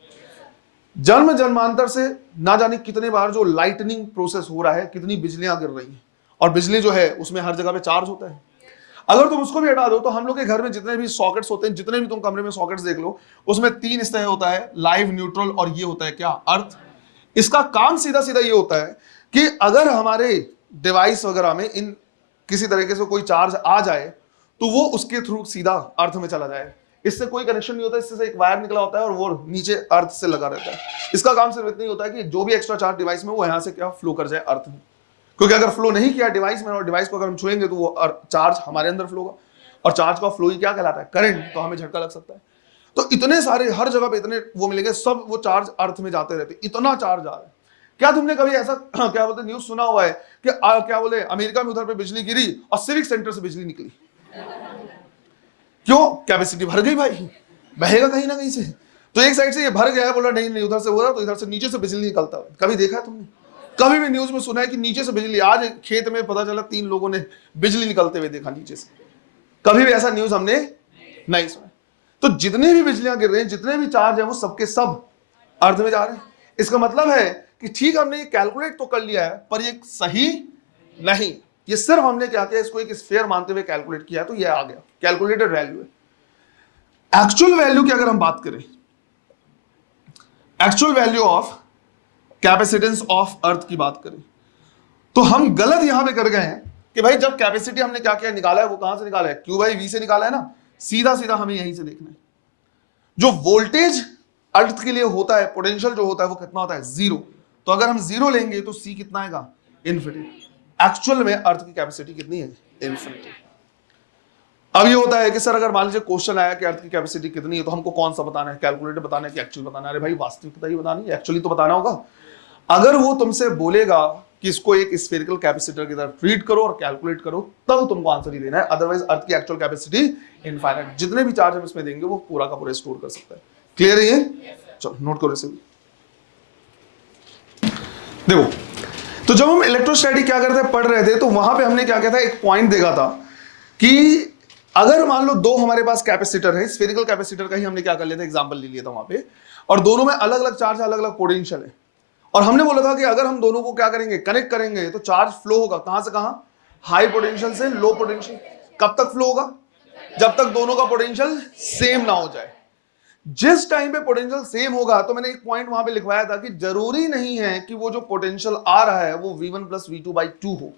जन्म जन्मांतर से ना जाने कितने बार जो लाइटनिंग प्रोसेस हो रहा है, कितनी बिजलियां गिर रही हैं, और बिजली जो है उसमें हर जगह पे चार्ज होता है। अगर तुम उसको भी हटा दो तो हम लोग के घर में जितने भी सॉकेट्स होते हैं, जितने भी तुम कमरे में सॉकेट्स देख लो, उसमें 3 स्तर होता है, लाइव, न्यूट्रल और ये होता है क्या, अर्थ। इसका काम सीधा सीधा ये होता है कि अगर हमारे डिवाइस वगैरह में इन किसी तरीके से कोई चार्ज आ जाए तो वो उसके थ्रू सीधा अर्थ में चला जाए। इससे कोई कनेक्शन नहीं होता, इससे से एक वायर निकला होता है और वो नीचे अर्थ से लगा रहता है। इसका काम सिर्फ इतना ही होता है कि जो भी एक्स्ट्रा चार्ज डिवाइस में वो यहाँ से क्या फ्लो कर जाए अर्थ में, क्योंकि अगर फ्लो नहीं किया डिवाइस में और डिवाइस को अगर हम छुएंगे तो वो चार्ज हमारे अंदर फ्लो होगा, और चार्ज का फ्लो ही क्या कहलाता है, करंट। तो हमें झटका लग सकता है। तो इतने सारे हर जगह पे इतने वो मिलेंगे, सब वो चार्ज अर्थ में जाते रहते, इतना चार्ज आ रहा है। क्या तुमने कभी ऐसा क्या बोलते न्यूज सुना हुआ है कि क्या बोले अमेरिका में उधर पे बिजली गिरी और सिविक सेंटर से बिजली निकली? क्यों? कैपेसिटी भर गई भाई, बहेगा कहीं ना कहीं से। तो एक साइड से ये भर गया है, बोला नहीं उधर से हो रहा, तो इधर से नीचे से बिजली निकलता है। कभी देखा है तुमने? कभी भी न्यूज में सुना है कि नीचे से बिजली? आज खेत में पता चला 3 लोगों ने बिजली निकलते हुए देखा नीचे से। कभी भी ऐसा न्यूज हमने नहीं सुना। तो जितने भी बिजलियां गिर रही हैं, जितने भी चार्ज है, वो सबके सब अर्थ में जा रहे हैं। इसका मतलब है कि ठीक हमने ये कैलकुलेट तो कर लिया है, पर ये सही नहीं। ये सिर्फ हमने क्या किया, इसको एक स्फीयर मानते हुए कैलकुलेट किया, तो ये आ गया कैलकुलेटेड वैल्यू है। एक्चुअल वैल्यू की अगर हम बात करें, actual value of capacitance of earth की बात करें, तो हम गलत यहां पे कर गए हैं कि भाई जब कैपेसिटी हमने क्या किया, निकाला है, वो कहां से निकाला है, Q बाई V से निकाला है ना। सीधा सीधा हमें यहीं से देखना है। जो वोल्टेज अर्थ के लिए होता है, पोटेंशियल जो होता है वो कितना होता है, 0। तो अगर हम 0 लेंगे तो C कितना आएगा, इन्फिनिटी। एक्चुअल में अर्थ की कैपेसिटी कितनी है, इन्फिनिटी। अब ये होता है कि सर अगर मान लीजिए क्वेश्चन आया कि अर्थ की कैपेसिटी कितनी है, तो हमको कौन सा बताना है, कैलकुलेटर बताना है कि एक्चुअल बताना है? अरे भाई वास्तविकता ही बतानी है, एक्चुअली तो बताना होगा। अगर वो तुमसे बोलेगा कि इसको एक स्फेरिकल कैपेसिटर की तरह ट्रीट करो और कैलकुलेट करो, तब तुमको आंसर ही देना है। अदरवाइज अर्थ की एक्चुअल कैपेसिटी इनफाइनाइट, जितने भी चार्ज हम इसमें देंगे वो पूरा का पूरा स्टोर कर सकता है। क्लियर है ये? चलो नोट करो इसे। देखो, तो जब हम इलेक्ट्रोस्टैटिक क्या करते पढ़ रहे थे, तो वहां पे हमने क्या किया था, एक पॉइंट देखा था कि अगर मान लो 2 हमारे पास कैपेसिटर है, स्फेरिकल कैपेसिटर का ही हमने क्या कर लिया था, एग्जांपल ले लिया था वहां पे, और दोनों में अलग अलग चार्ज, अलग अलग पोटेंशियल है। और हमने बोला था कि अगर हम दोनों को क्या करेंगे, कनेक्ट करेंगे, तो चार्ज फ्लो होगा कहां से कहां, हाई पोटेंशियल से लो पोटेंशियल। कब तक फ्लो होगा? जब तक दोनों का पोटेंशियल सेम ना हो जाए। जिस टाइम पे पोटेंशियल सेम होगा, तो मैंने एक पॉइंट वहां पे लिखवाया था कि जरूरी नहीं है कि वो जो पोटेंशियल आ रहा है वो v1 प्लस v2/2 हो,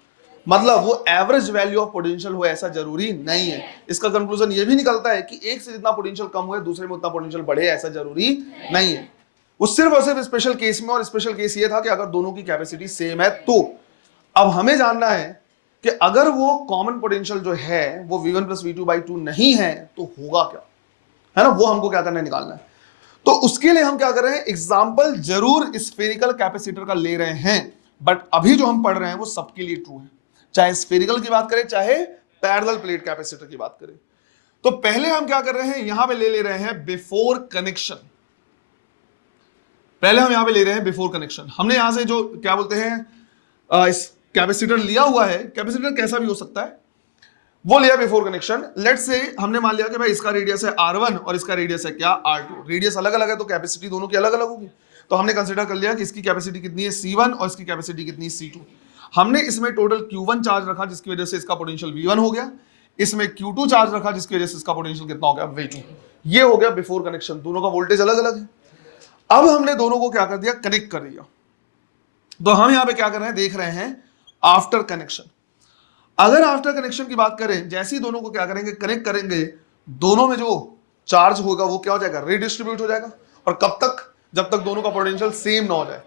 मतलब वो एवरेज वैल्यू ऑफ पोटेंशियल हो, ऐसा जरूरी नहीं है। इसका कंक्लूजन ये भी निकलता है कि एक से जितना पोटेंशियल कम हुए दूसरे में उतना पोटेंशियल बढ़े, ऐसा जरूरी नहीं है। वो सिर्फ और सिर्फ स्पेशल केस में, और स्पेशल केस ये था कि अगर दोनों की कैपेसिटी सेम है तो। अब हमें जानना है कि अगर वो कॉमन पोटेंशियल जो है वो v1 प्लस v2/2 नहीं है तो होगा क्या, है ना, वो हमको क्या करना है, निकालना है। तो उसके लिए हम क्या कर रहे हैं, एग्जाम्पल जरूर स्फेरिकल कैपेसिटर का ले रहे हैं, बट अभी जो हम पढ़ रहे हैं वो सबके लिए ट्रू है, चाहे स्फेरिकल की बात करें चाहे पैरेलल प्लेट कैपेसिटर की बात करें। तो पहले हम क्या कर रहे हैं, यहां पे ले रहे हैं बिफोर कनेक्शन। पहले हम यहां पे ले रहे हैं बिफोर कनेक्शन। हमने यहां से जो क्या बोलते हैं इस कैपेसिटर लिया हुआ है, कैपेसिटर कैसा भी हो सकता है, वो लिया बिफोर कनेक्शन। लेट्स से हमने मान लिया कि भाई इसका रेडियस है R1 और इसका रेडियस है क्या, R2। रेडियस अलग अलग है तो कैपेसिटी दोनों की अलग अलग होगी। तो हमने कंसीडर कर लिया कि इसकी कैपेसिटी कितनी है C1 और इसकी कैपेसिटी कितनी है C2। हमने इसमें टोटल Q1 चार्ज रखा जिसकी वजह से इसका पोटेंशियल V1 हो गया, इसमें Q2 चार्ज रखा जिसकी वजह से इसका पोटेंशियल कितना हो गया, V2। ये हो गया बिफोर कनेक्शन, दोनों का वोल्टेज अलग अलग है। अब हमने दोनों को क्या कर दिया, कनेक्ट कर दिया। तो हम यहां पे क्या कर रहे हैं, देख रहे हैं आफ्टर कनेक्शन। अगर आफ्टर कनेक्शन की बात करें, जैसे ही दोनों को क्या करेंगे, कनेक्ट करेंगे, दोनों में जो चार्ज होगा वो क्या हो जाएगा, रीडिस्ट्रीब्यूट हो जाएगा। और कब तक, जब तक दोनों का पोटेंशियल सेम ना हो जाए।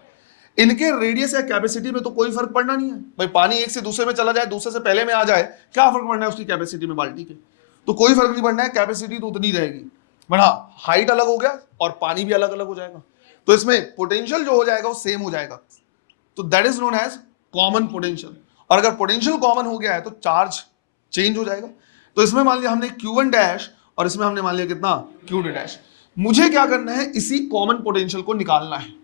इनके रेडियस या कैपेसिटी में तो कोई फर्क पड़ना नहीं है भाई, पानी एक से दूसरे में चला जाए, दूसरे से पहले में आ जाए, क्या फर्क पड़ना है उसकी कैपेसिटी में, बाल्टी के, तो कोई फर्क नहीं पड़ना है, कैपेसिटी तो उतनी रहेगी। बट हाँ, हाइट अलग हो गया और पानी भी अलग अलग हो जाएगा, तो इसमें पोटेंशियल जो हो जाएगा वो सेम हो जाएगा। तो that is known as common potential. और अगर पोटेंशियल कॉमन हो गया है तो चार्ज चेंज हो जाएगा। तो इसमें मान लिया हमने Q1 डैश और इसमें हमने मान लिया कितना, Q2 डैश। मुझे क्या करना है, इसी कॉमन पोटेंशियल को निकालना है।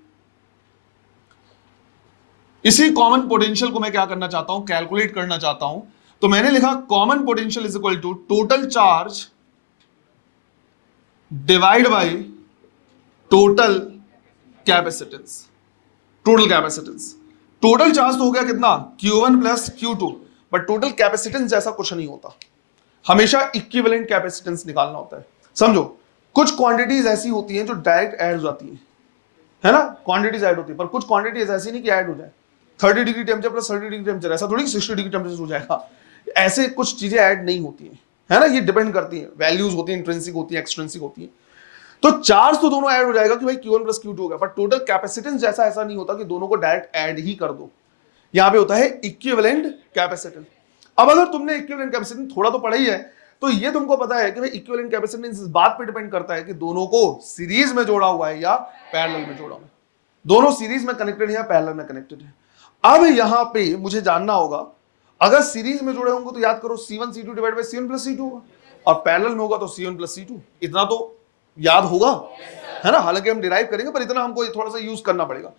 इसी कॉमन पोटेंशियल को मैं क्या करना चाहता हूं, कैलकुलेट करना चाहता हूं। तो मैंने लिखा common potential is equal to total charge divide by total capacitance. Total capacitance, total charge तो हो गया कितना, Q1 plus Q2, but total capacitance जैसा कुछ नहीं होता, हमेशा इक्विवेलेंट कैपेसिटेंस निकालना होता है। समझो, कुछ क्वांटिटीज ऐसी होती हैं जो डायरेक्ट ऐड हो जाती है ना, क्वांटिटीज ऐड होती है, पर कुछ क्वांटिटीज ऐसी नहीं कि ऐड हो जाए। 30 degree temperature plus 30 degree temperature, ऐसा थोड़ी 60 डिग्री टेम्परेचर हो जाएगा, ऐसे कुछ चीजें ऐड नहीं होती है ना, ये डिपेंड करती है, वैल्यूज होती है, इंट्रिंसिक होती है, एक्सट्रिंसिक होती है। तो चार्ज तो दोनों ऐड हो जाएगा कि भाई Q1 प्लस Q2 हो गया, पर टोटल कैपेसिटेंस जैसा ऐसा नहीं होता कि दोनों को डायरेक्ट ऐड ही कर दो, यहां पे होता है इक्विवेलेंट कैपेसिटेंस। अब अगर तुमने इक्विवेलेंट कैपेसिटेंस थोड़ा तो पढ़ा ही है, तो ये तुमको पता है कि भाई इक्विवेलेंट कैपेसिटेंस इस बात पे डिपेंड करता है कि दोनों को सीरीज में जोड़ा हुआ है या पैरेलल में जोड़ा हुआ है, दोनों सीरीज में कनेक्टेड है या पैरेलल में कनेक्टेड है। अब यहां पे मुझे जानना होगा, अगर सीरीज में जुड़े होंगे तो याद करो C1 C2 divide by C1 plus C2 होगा, और पैरेलल में होगा तो C1 प्लस C2, इतना तो याद होगा, है ना, हालांकि हम डिराइव करेंगे पर इतना हमको थोड़ा सा यूज करना पड़ेगा।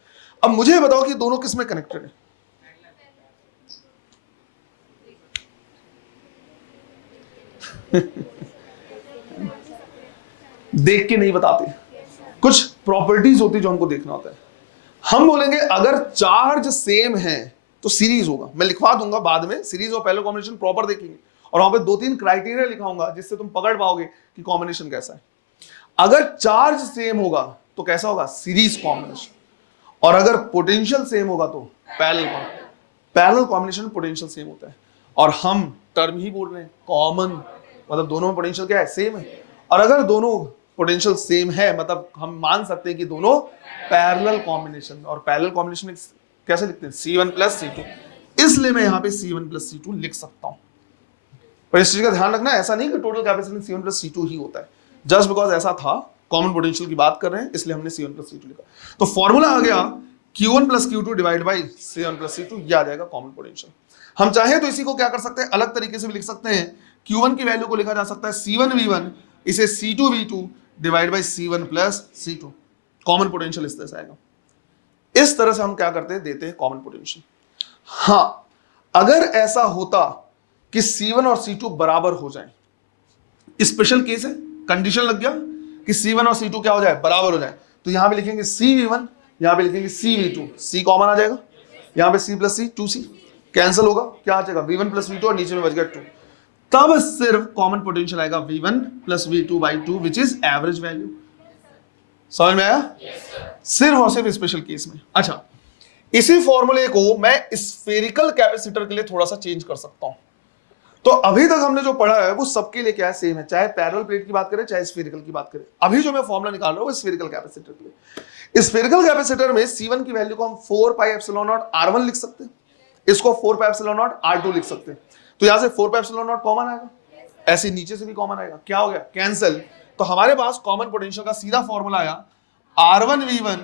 अब मुझे बताओ कि दोनों किस में कनेक्टेड है। देख के नहीं बताते, कुछ प्रॉपर्टीज होती जो हमको देखना होता है। हम बोलेंगे अगर चार्ज सेम है तो सीरीज होगा, मैं लिखवा दूंगा बाद में, सीरीज और पैरेलल कॉम्बिनेशन प्रॉपर देखेंगे, और वहां पे 2-3 क्राइटेरिया लिखाऊंगा जिससे तुम पकड़ पाओगे कि कॉम्बिनेशन कैसा है। अगर चार्ज सेम होगा तो कैसा होगा, सीरीज कॉम्बिनेशन, और अगर पोटेंशियल सेम होगा तो पैरेलल कॉम्बिनेशन, पोटेंशियल सेम होता है। और हम टर्म ही बोल रहे हैं कॉमन, मतलब दोनों में पोटेंशियल क्या है, सेम है। और अगर दोनों पोटेंशियल सेम है मतलब हम मान सकते हैं कि दोनों पैरेलल कॉम्बिनेशन, और पैरेलल कॉम्बिनेशन कैसे लिखते हैं, C1 प्लस C2, इसलिए मैं यहां पे C1 प्लस C2 लिख सकता हूं। पर इस चीज का ध्यान रखना, ऐसा नहीं कि total capacitance C1 plus C2 ही होता है, जस्ट बिकॉज ऐसा था, कॉमन पोटेंशियल की बात कर रहे हैं इसलिए हमने C1 प्लस C2 लिखा। तो फॉर्मूला आ गया Q1 plus Q2 divide by C1 plus C2, ये आ जाएगा कॉमन पोटेंशियल। हम चाहे तो इसी को क्या कर सकते हैं, अलग तरीके से भी लिख सकते हैं। Q1 की वैल्यू को लिखा जा सकता है C1V1, इसे C2V2 divide by C1 plus C2, common potential इस तरह से आएगा। इस तरह से हम क्या करते हैं, देते हैं कॉमन पोटेंशियल। हाँ, अगर ऐसा होता कि C1 और C2 बराबर हो जाए, स्पेशल केस है, कंडीशन लग गया कि C1 और C2 क्या हो जाए, बराबर हो जाए, तो यहां पे लिखेंगे CV1, यहां पे लिखेंगे CV2, C कॉमन आ जाएगा, यहां पे C plus C 2C cancel होगा, क्या आ जाएगा V1 प्लस V2, और नीचे में बच गया 2। तब सिर्फ कॉमन पोटेंशियल आएगा V1 plus V2 by 2 which is average value. समझ में आया? सिर्फ और सिर्फ स्पेशल केस में। अच्छा, इसी फॉर्मूले को मैं स्फेरिकल कैपेसिटर के लिए थोड़ा सा चेंज कर सकता हूं। तो अभी तक हमने जो पढ़ा है वो सबके लिए क्या है, सेम है, चाहे पैरेलल प्लेट की बात करें चाहे स्फेरिकल की बात करें। अभी जो मैं फॉर्मूला निकाल रहा हूं वो स्फेरिकल कैपेसिटर के लिए। स्फेरिकल कैपेसिटर में C1 की वैल्यू को हम 4 पाई एप्सिलॉन नॉट R1 लिख सकते हैं, इसको 4 पाई एप्सिलॉन नॉट R2 लिख सकते हैं। तो यहां से 4 पाई एप्सिलॉन नॉट कॉमन आएगा, ऐसे नीचे से भी कॉमन आएगा, क्या हो गया, कैंसिल। तो हमारे पास कॉमन पोटेंशियल का सीधा फॉर्मूला आया R1V1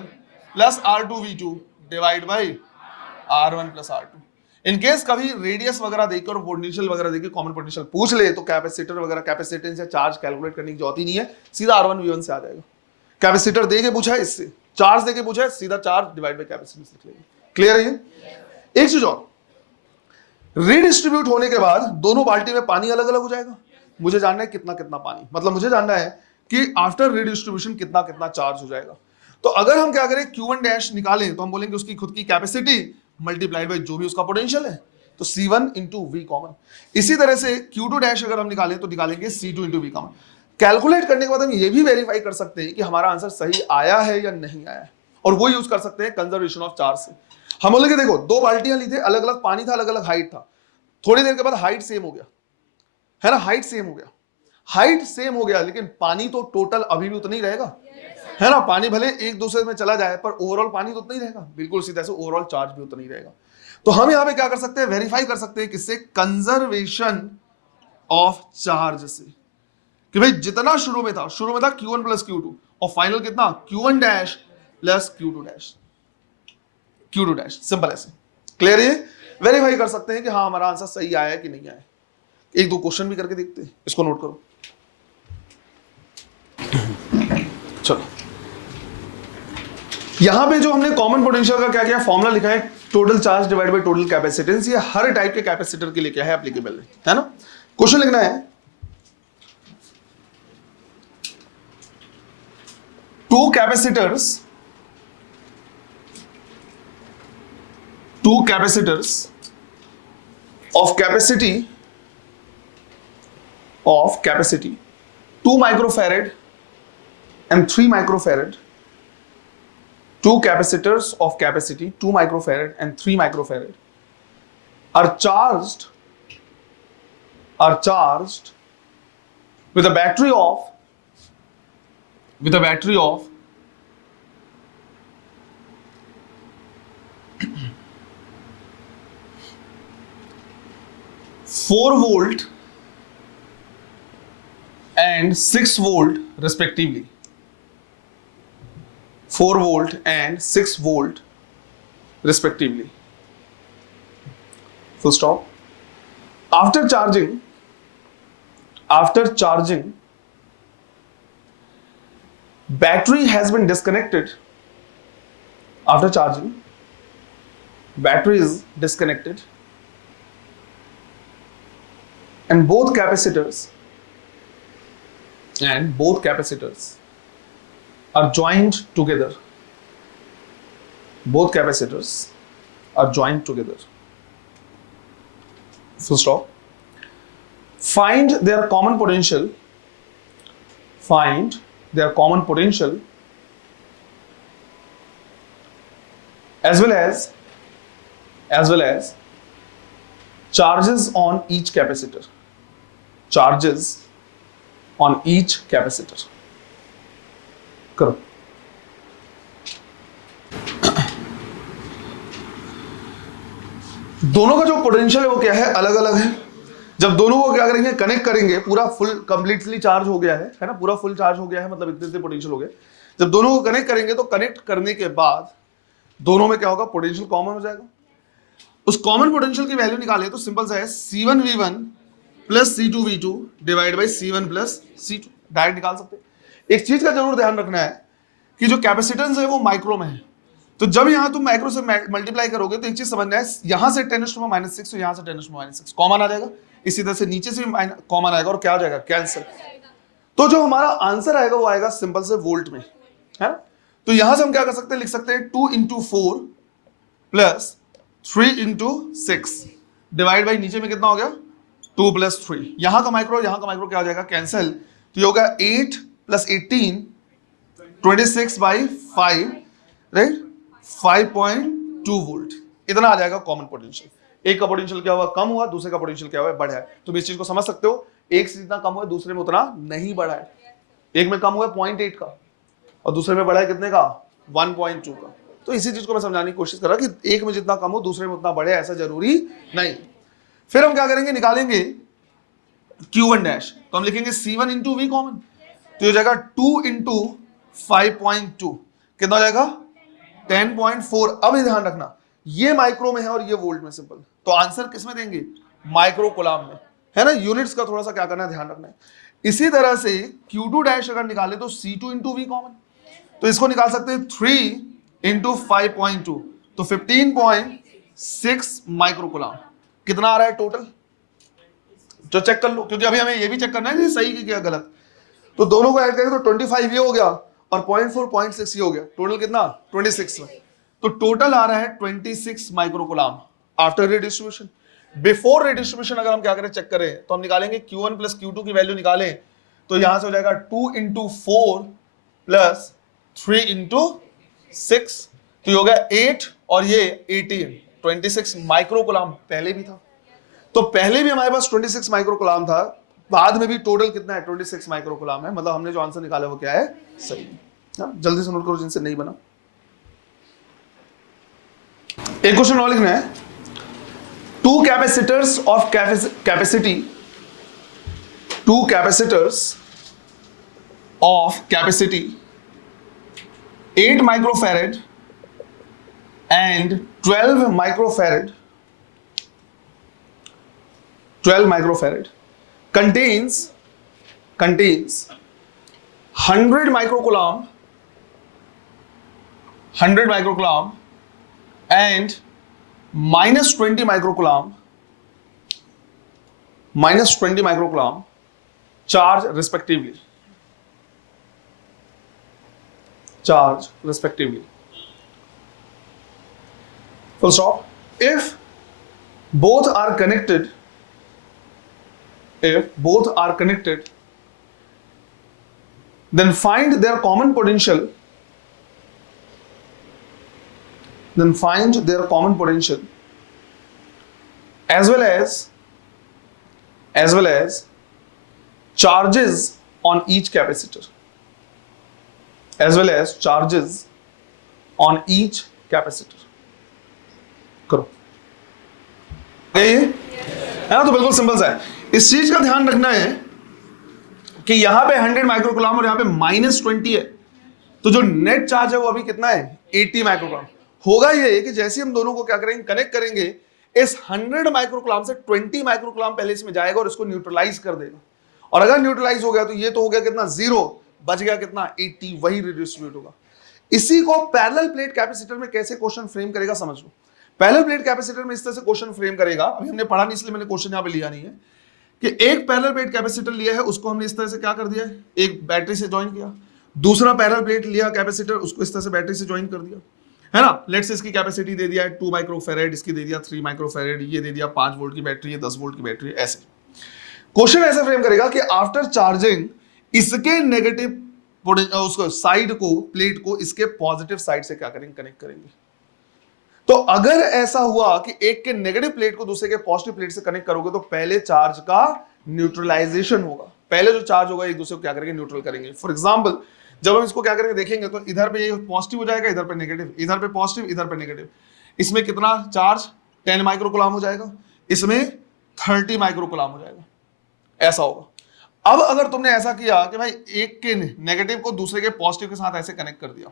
plus R2V2 divide by R1 plus R2। In case कभी रेडियस वगैरह देकर और पोटेंशियल वगैरह देकर कॉमन पोटेंशियल पूछ ले तो कैपेसिटर वगैरह कैपेसिटेंस या चार्ज कैलकुलेट करने की जरूरत ही नहीं है, सीधा R1V1 से आ जाएगा। कैपेसिटर देके पूछा है, इससे चार्ज देके पूछा है, सीधा चार्ज डिवाइड बाय कैपेसिटेंस लिख लेंगे। क्लियर है ये? एक चीज और, रीडिस्ट्रीब्यूट होने के बाद दोनों बाल्टी में पानी अलग अलग हो जाएगा। मुझे जानना है कितना कितना पानी, मतलब मुझे जानना है कि आफ्टर रीडिस्ट्रीब्यूशन कितना कितना चार्ज हो जाएगा। तो अगर हम क्या करें, Q1 डैश निकालें तो हम बोलेंगे उसकी खुद की कैपेसिटी मल्टीप्लाइड बाय जो भी उसका पोटेंशियल है, तो C1 इंटू वी कॉमन। इसी तरह से Q2 डैश अगर हम निकालें तो निकालेंगे C2 into we common. Calculate करने के बाद हम ये भी वेरीफाई कर सकते हैं कि हमारा आंसर सही आया है या नहीं आया है, और वो यूज कर सकते हैं कंजर्वेशन ऑफ चार्ज से। हम बोलेंगे देखो दो बाल्टियां ली थी, अलग अलग पानी था, अलग अलग हाइट था, थोड़ी देर के बाद हाइट सेम हो गया, है ना, हाइट सेम हो गया, हाइट सेम हो गया, लेकिन पानी तो टोटल अभी भी उतना ही रहेगा, है ना। पानी भले एक दूसरे में चला जाए पर ओवरऑल पानी तो उतना ही रहेगा, बिल्कुल सीधा से ओवरऑल चार्ज भी उतना ही रहेगा। तो हम यहां पे क्या कर सकते हैं, वेरीफाई कर सकते हैं किससे, कंजर्वेशन ऑफ चार्ज से, कि भाई जितना शुरू में था Q1 प्लस Q2 और फाइनल कितना Q1 dash plus Q2 dash, simple ऐसे। क्लियर? ये वेरीफाई कर सकते हैं कि हाँ हमारा आंसर सही आया है कि नहीं आया। एक दो क्वेश्चन भी करके देखते हैं, इसको नोट करो। चलो, यहां पे जो हमने कॉमन पोटेंशियल का क्या किया, फॉर्मूला लिखा है total charge divide by total capacitance. ये हर टाइप के कैपेसिटर के लिए क्या है, एप्लीकेबल है ना। क्वेश्चन लिखना है, two capacitors of capacity 2 microfarad and 3 microfarad, two capacitors of capacity 2 microfarad and 3 microfarad are charged with a battery of 4 volt and 6 volt respectively. 4 volt and 6 volt respectively. Full stop. After charging, battery has been disconnected. After charging, battery is disconnected and both capacitors are joined together. Both capacitors are joined together. Full stop. Find their common potential. As well as charges on each capacitor. करो। दोनों का जो potential है वो क्या है, अलग अलग है। जब दोनों को क्या करेंगे, कनेक्ट करेंगे, पूरा फुल कंप्लीटली चार्ज हो गया है ना, पूरा फुल चार्ज हो गया है, मतलब इतने पोटेंशियल हो गए। जब दोनों को कनेक्ट करेंगे तो कनेक्ट करने के बाद दोनों में क्या होगा, पोटेंशियल कॉमन हो जाएगा। उस कॉमन पोटेंशियल की वैल्यू निकाले तो सिंपल सा है, C1V1 plus C2V2 divide by C1 plus C2, direct निकाल सकते हैं। एक चीज का जरूर ध्यान रखना है कि जो कैपेसिटेंस है वो माइक्रो में है, तो जब यहां तुम माइक्रो से मल्टीप्लाई करोगे तो एक चीज समझना है, यहां से 10⁻⁶ तो यहां से 10⁻⁶ कॉमन आ जाएगा, इसी तरह से नीचे से भी कॉमन आएगा और क्या आ जाएगा, कैंसिल। तो जो हमारा आंसर आएगा वो आएगा सिंपल से वोल्ट में, है ना। तो यहां से हम क्या कर सकते हैं, लिख सकते हैं 2 × 4 प्लस 3 × 6 डिवाइड बाई नीचे में कितना हो गया, 2 + 3। यहां का माइक्रो क्या हो जाएगा, कैंसिल। तो ये होगा 8 + 18 26/5, राइट, 5.2 वोल्ट, इतना आ जाएगा कॉमन पोटेंशियल। एक का पोटेंशियल क्या हुआ, कम हुआ, दूसरे का पोटेंशियल क्या हुआ, बढ़ा है। तो इस चीज को समझ सकते हो, एक से जितना कम हुआ दूसरे में उतना नहीं बढ़ा है। एक में कम हुआ 0.8 का और दूसरे में बढ़ा है कितने का, 1.2 का। तो इसी चीज को मैं समझाने की कोशिश कर रहा कि एक में जितना कम हो दूसरे में उतना बढ़े, ऐसा जरूरी नहीं। फिर हम क्या करेंगे, निकालेंगे Q1 डैश, तो हम लिखेंगे C1 इंटू V कॉमन, तो हो जाएगा 2 इंटू 5.2, कितना हो जाएगा 10.4। अब ये ध्यान रखना, ये माइक्रो में है और ये वोल्ट में, सिंपल। तो आंसर किस में देंगे, माइक्रो कोलाम में, है ना। यूनिट्स का थोड़ा सा क्या करना है, ध्यान रखना है। इसी तरह से Q2 डैश अगर निकाले तो C2 इंटू V कॉमन, तो इसको निकाल सकते हैं 3 इंटू 5.2, तो 15.6 माइक्रो कोलाम। कितना आ रहा है टोटल, जो चेक कर लो, क्योंकि अभी हमें ये भी चेक करना है कि सही की क्या गलत। तो दोनों को ऐड करें तो 25 ये हो गया और 0.4 0.6 ये हो गया, टोटल कितना 26 में। तो टोटल आ रहा है 26 micro coulomb after redistribution. Before redistribution अगर हम क्या करें, चेक करें, तो हम निकालेंगे Q1 प्लस Q2 की वैल्यू निकालें तो यहां से हो जाएगा 2 इंटू 4 प्लस 3 इंटू 6, तो ये हो गया 8 और ये 18, 26 माइक्रो कोलाम पहले भी था। तो पहले भी हमारे पास 26 माइक्रो कोलाम था, बाद में भी टोटल कितना है, 26 माइक्रो कोलाम है। मतलब हमने जो आंसर निकाला वो क्या है, सही है। जल्दी से नोट करो जिनसे नहीं बना। एक क्वेश्चन और लिखना है, two capacitors of capacity, two capacitors of capacity 8 microfarad and 12 microfarad, 12 microfarad contains 100 microcoulomb and minus 20 microcoulomb charge respectively, full stop. If both are connected, then find their common potential, as well as charges on each capacitor, करो ये है ना। तो बिल्कुल simple सा है। इस चीज का ध्यान रखना है कि यहां पे 100 माइक्रोकोलाम और यहां पे -20 है, तो जो नेट चार्ज है वो अभी कितना है, 80 माइक्रोकोलाम। होगा ये कि जैसे हम दोनों को क्या करेंगे, कनेक्ट करेंगे, इस 100 माइक्रोकोलाम से 20 माइक्रोकोलाम पहले इसमें जाएगा और इसको न्यूट्रलाइज कर देगा। और अगर न्यूट्रलाइज हो गया तो ये तो हो गया कितना, 0, बच गया कितना 80, वही रिडिस्ट्रीब्यूट होगा। इसी को पैरेलल प्लेट कैपेसिटर में कैसे क्वेश्चन फ्रेम करेगा समझ लो। पैरेलल प्लेट कैपेसिटर में इस तरह से क्वेश्चन फ्रेम करेगा, अभी हमने पढ़ा नहीं इसलिए मैंने क्वेश्चन यहां पे लिया नहीं है, कि एक पैरेलल प्लेट कैपेसिटर लिया है, उसको हमने इस तरह से क्या कर दिया है, एक बैटरी से ज्वाइन किया। दूसरा पैरेलल प्लेट लिया कैपेसिटर, उसको इस तरह से बैटरी से ज्वाइन कर दिया, है ना। लेट्स से इसकी कैपेसिटी दे दिया है 2 माइक्रोफैरेड, इसकी दे दिया 3 माइक्रोफैरेड, ये दे दिया 5 वोल्ट की बैटरी, ये 10 वोल्ट की बैटरी। ऐसे क्वेश्चन ऐसे फ्रेम करेगा कि आफ्टर चार्जिंग इसके नेगेटिव उसको साइड को, प्लेट को इसके पॉजिटिव साइड से क्या करेंगे, कनेक्ट करेंगे। तो अगर ऐसा हुआ कि एक के नेगेटिव प्लेट को दूसरे के पॉजिटिव प्लेट से कनेक्ट करोगे तो पहले चार्ज का न्यूट्रलाइजेशन होगा। पहले जो चार्ज होगा एक दूसरे को क्या करेंगे, न्यूट्रल करेंगे। फॉर एग्जांपल जब हम इसको क्या करेंगे देखेंगे तो इधर पे ये पॉजिटिव हो जाएगा, इधर पे नेगेटिव, इधर पे पॉजिटिव, इधर पे नेगेटिव। इसमें कितना चार्ज 10 माइक्रोकोलाम हो जाएगा, इसमें 30 माइक्रोकोलाम हो जाएगा, ऐसा होगा। अब अगर तुमने ऐसा किया कि भाई एक के नेगेटिव को दूसरे के पॉजिटिव के साथ ऐसे कनेक्ट कर दिया,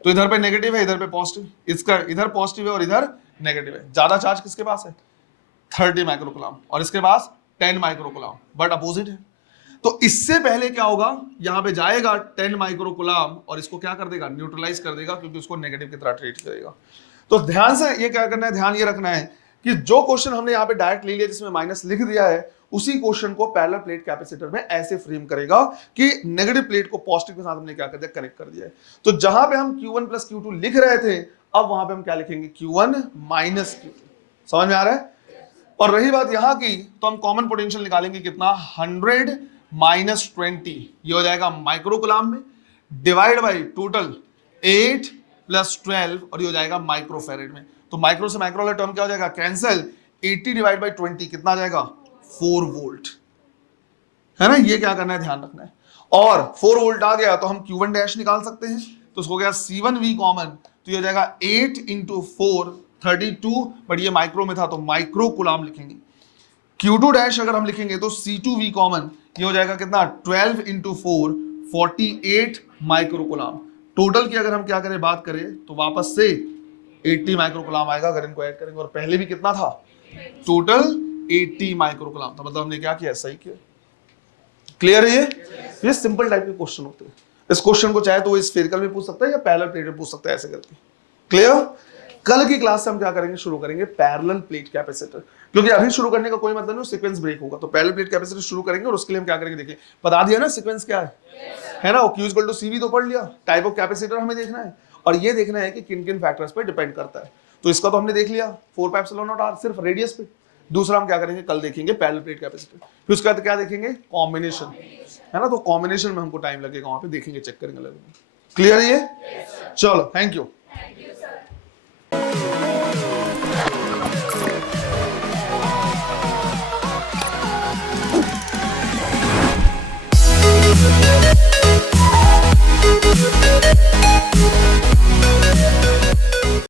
तो इधर पे नेगेटिव है, इधर पे पॉजिटिव, इसका इधर पॉजिटिव है और इधर नेगेटिव है। ज्यादा चार्ज किसके पास है, 30 माइक्रोकोलाम, और इसके पास 10 माइक्रोकोलाम, बट अपोजिट है। तो इससे पहले क्या होगा, यहां पे जाएगा 10 माइक्रोकोलाम और इसको क्या कर देगा, न्यूट्रलाइज कर देगा, क्योंकि उसको नेगेटिव की तरह ट्रीट करेगा। तो ध्यान से ये क्या करना है, ध्यान ये रखना है कि जो क्वेश्चन हमने यहाँ पे डायरेक्ट ले लिया जिसमें माइनस लिख दिया है, उसी क्वेश्चन को पैरेलल प्लेट कैपेसिटर में ऐसे फ्रेम करेगा कि नेगेटिव प्लेट को पॉजिटिव के साथ हमने क्या कर दिया, कनेक्ट कर दिया है। तो जहां पे हम Q1 प्लस Q2 लिख रहे थे, अब वहां पे हम क्या लिखेंगे, Q1 माइनस Q2। समझ में आ रहा है। और रही बात यहां की, तो हम कॉमन पोटेंशियल निकालेंगे कितना, 100 माइनस 20, ये हो जाएगा माइक्रोकोलाम में, डिवाइड बाई टोटल 8 प्लस 12 और ये हो जाएगा माइक्रोफेरेड में। तो माइक्रो से माइक्रो वाला टर्म क्या हो जाएगा, कैंसिल। 80 डिवाइड बाई 20 कितना आ जाएगा, 4 वोल्ट, है ना। ये क्या करना है, ध्यान रखना है। और 4 वोल्ट आ गया तो हम Q1 डैश निकाल सकते हैं, तो उसको गया C1V कॉमन, तो ये हो जाएगा 8 इंटू 4 32, बट ये माइक्रो में था तो माइक्रो कुलाम लिखेंगे। Q2 डैश अगर हम लिखेंगे तो C2V कॉमन, ये हो जाएगा कितना, 12 इंटू 4 48 माइक्रो कुलाम। टोटल की अगर हम क्या करें, बात करें तो वापस से 80 माइक्रो कुलाम आएगा अगर इनको ऐड करेंगे। और पहले भी कितना था, टोटल 80 माइक्रो कुलाम था, मतलब हमने क्या किया, सही किया। क्लियर है ये सिंपल टाइप के क्वेश्चन होते हैं। इस क्वेश्चन को चाहे तो वो स्फेरिकल में पूछ सकता है या पैरेलल प्लेट में पूछ सकता है, ऐसे करके। क्लियर। कल की क्लास से हम क्या करेंगे, शुरू करेंगे पैरेलल प्लेट कैपेसिटर, क्योंकि अभी शुरू करने का कोई मतलब नहीं, सीक्वेंस ब्रेक होगा। तो पैरेलल प्लेट कैपेसिटर शुरू करेंगे और उसके लिए हम क्या करेंगे, देखिए बता दिया ना सीक्वेंस क्या है ना। Q इक्वल टू CV तो पढ़ लिया, टाइप ऑफ कैपेसिटर हमें देखना है और ये देखना है कि किन किन फैक्टर्स पे डिपेंड करता है। तो इसका तो हमने देख लिया 4 पाई एप्सिलॉन नॉट r सिर्फ रेडियस पे। दूसरा हम क्या करेंगे, कल देखेंगे पैरेलल प्लेट कैपेसिटर, फिर उसके बाद क्या देखेंगे, कॉम्बिनेशन, है ना। तो कॉम्बिनेशन में हमको टाइम लगेगा, वहां पे देखेंगे, चेक करेंगे अलग। क्लियर है ये, चलो थैंक यू।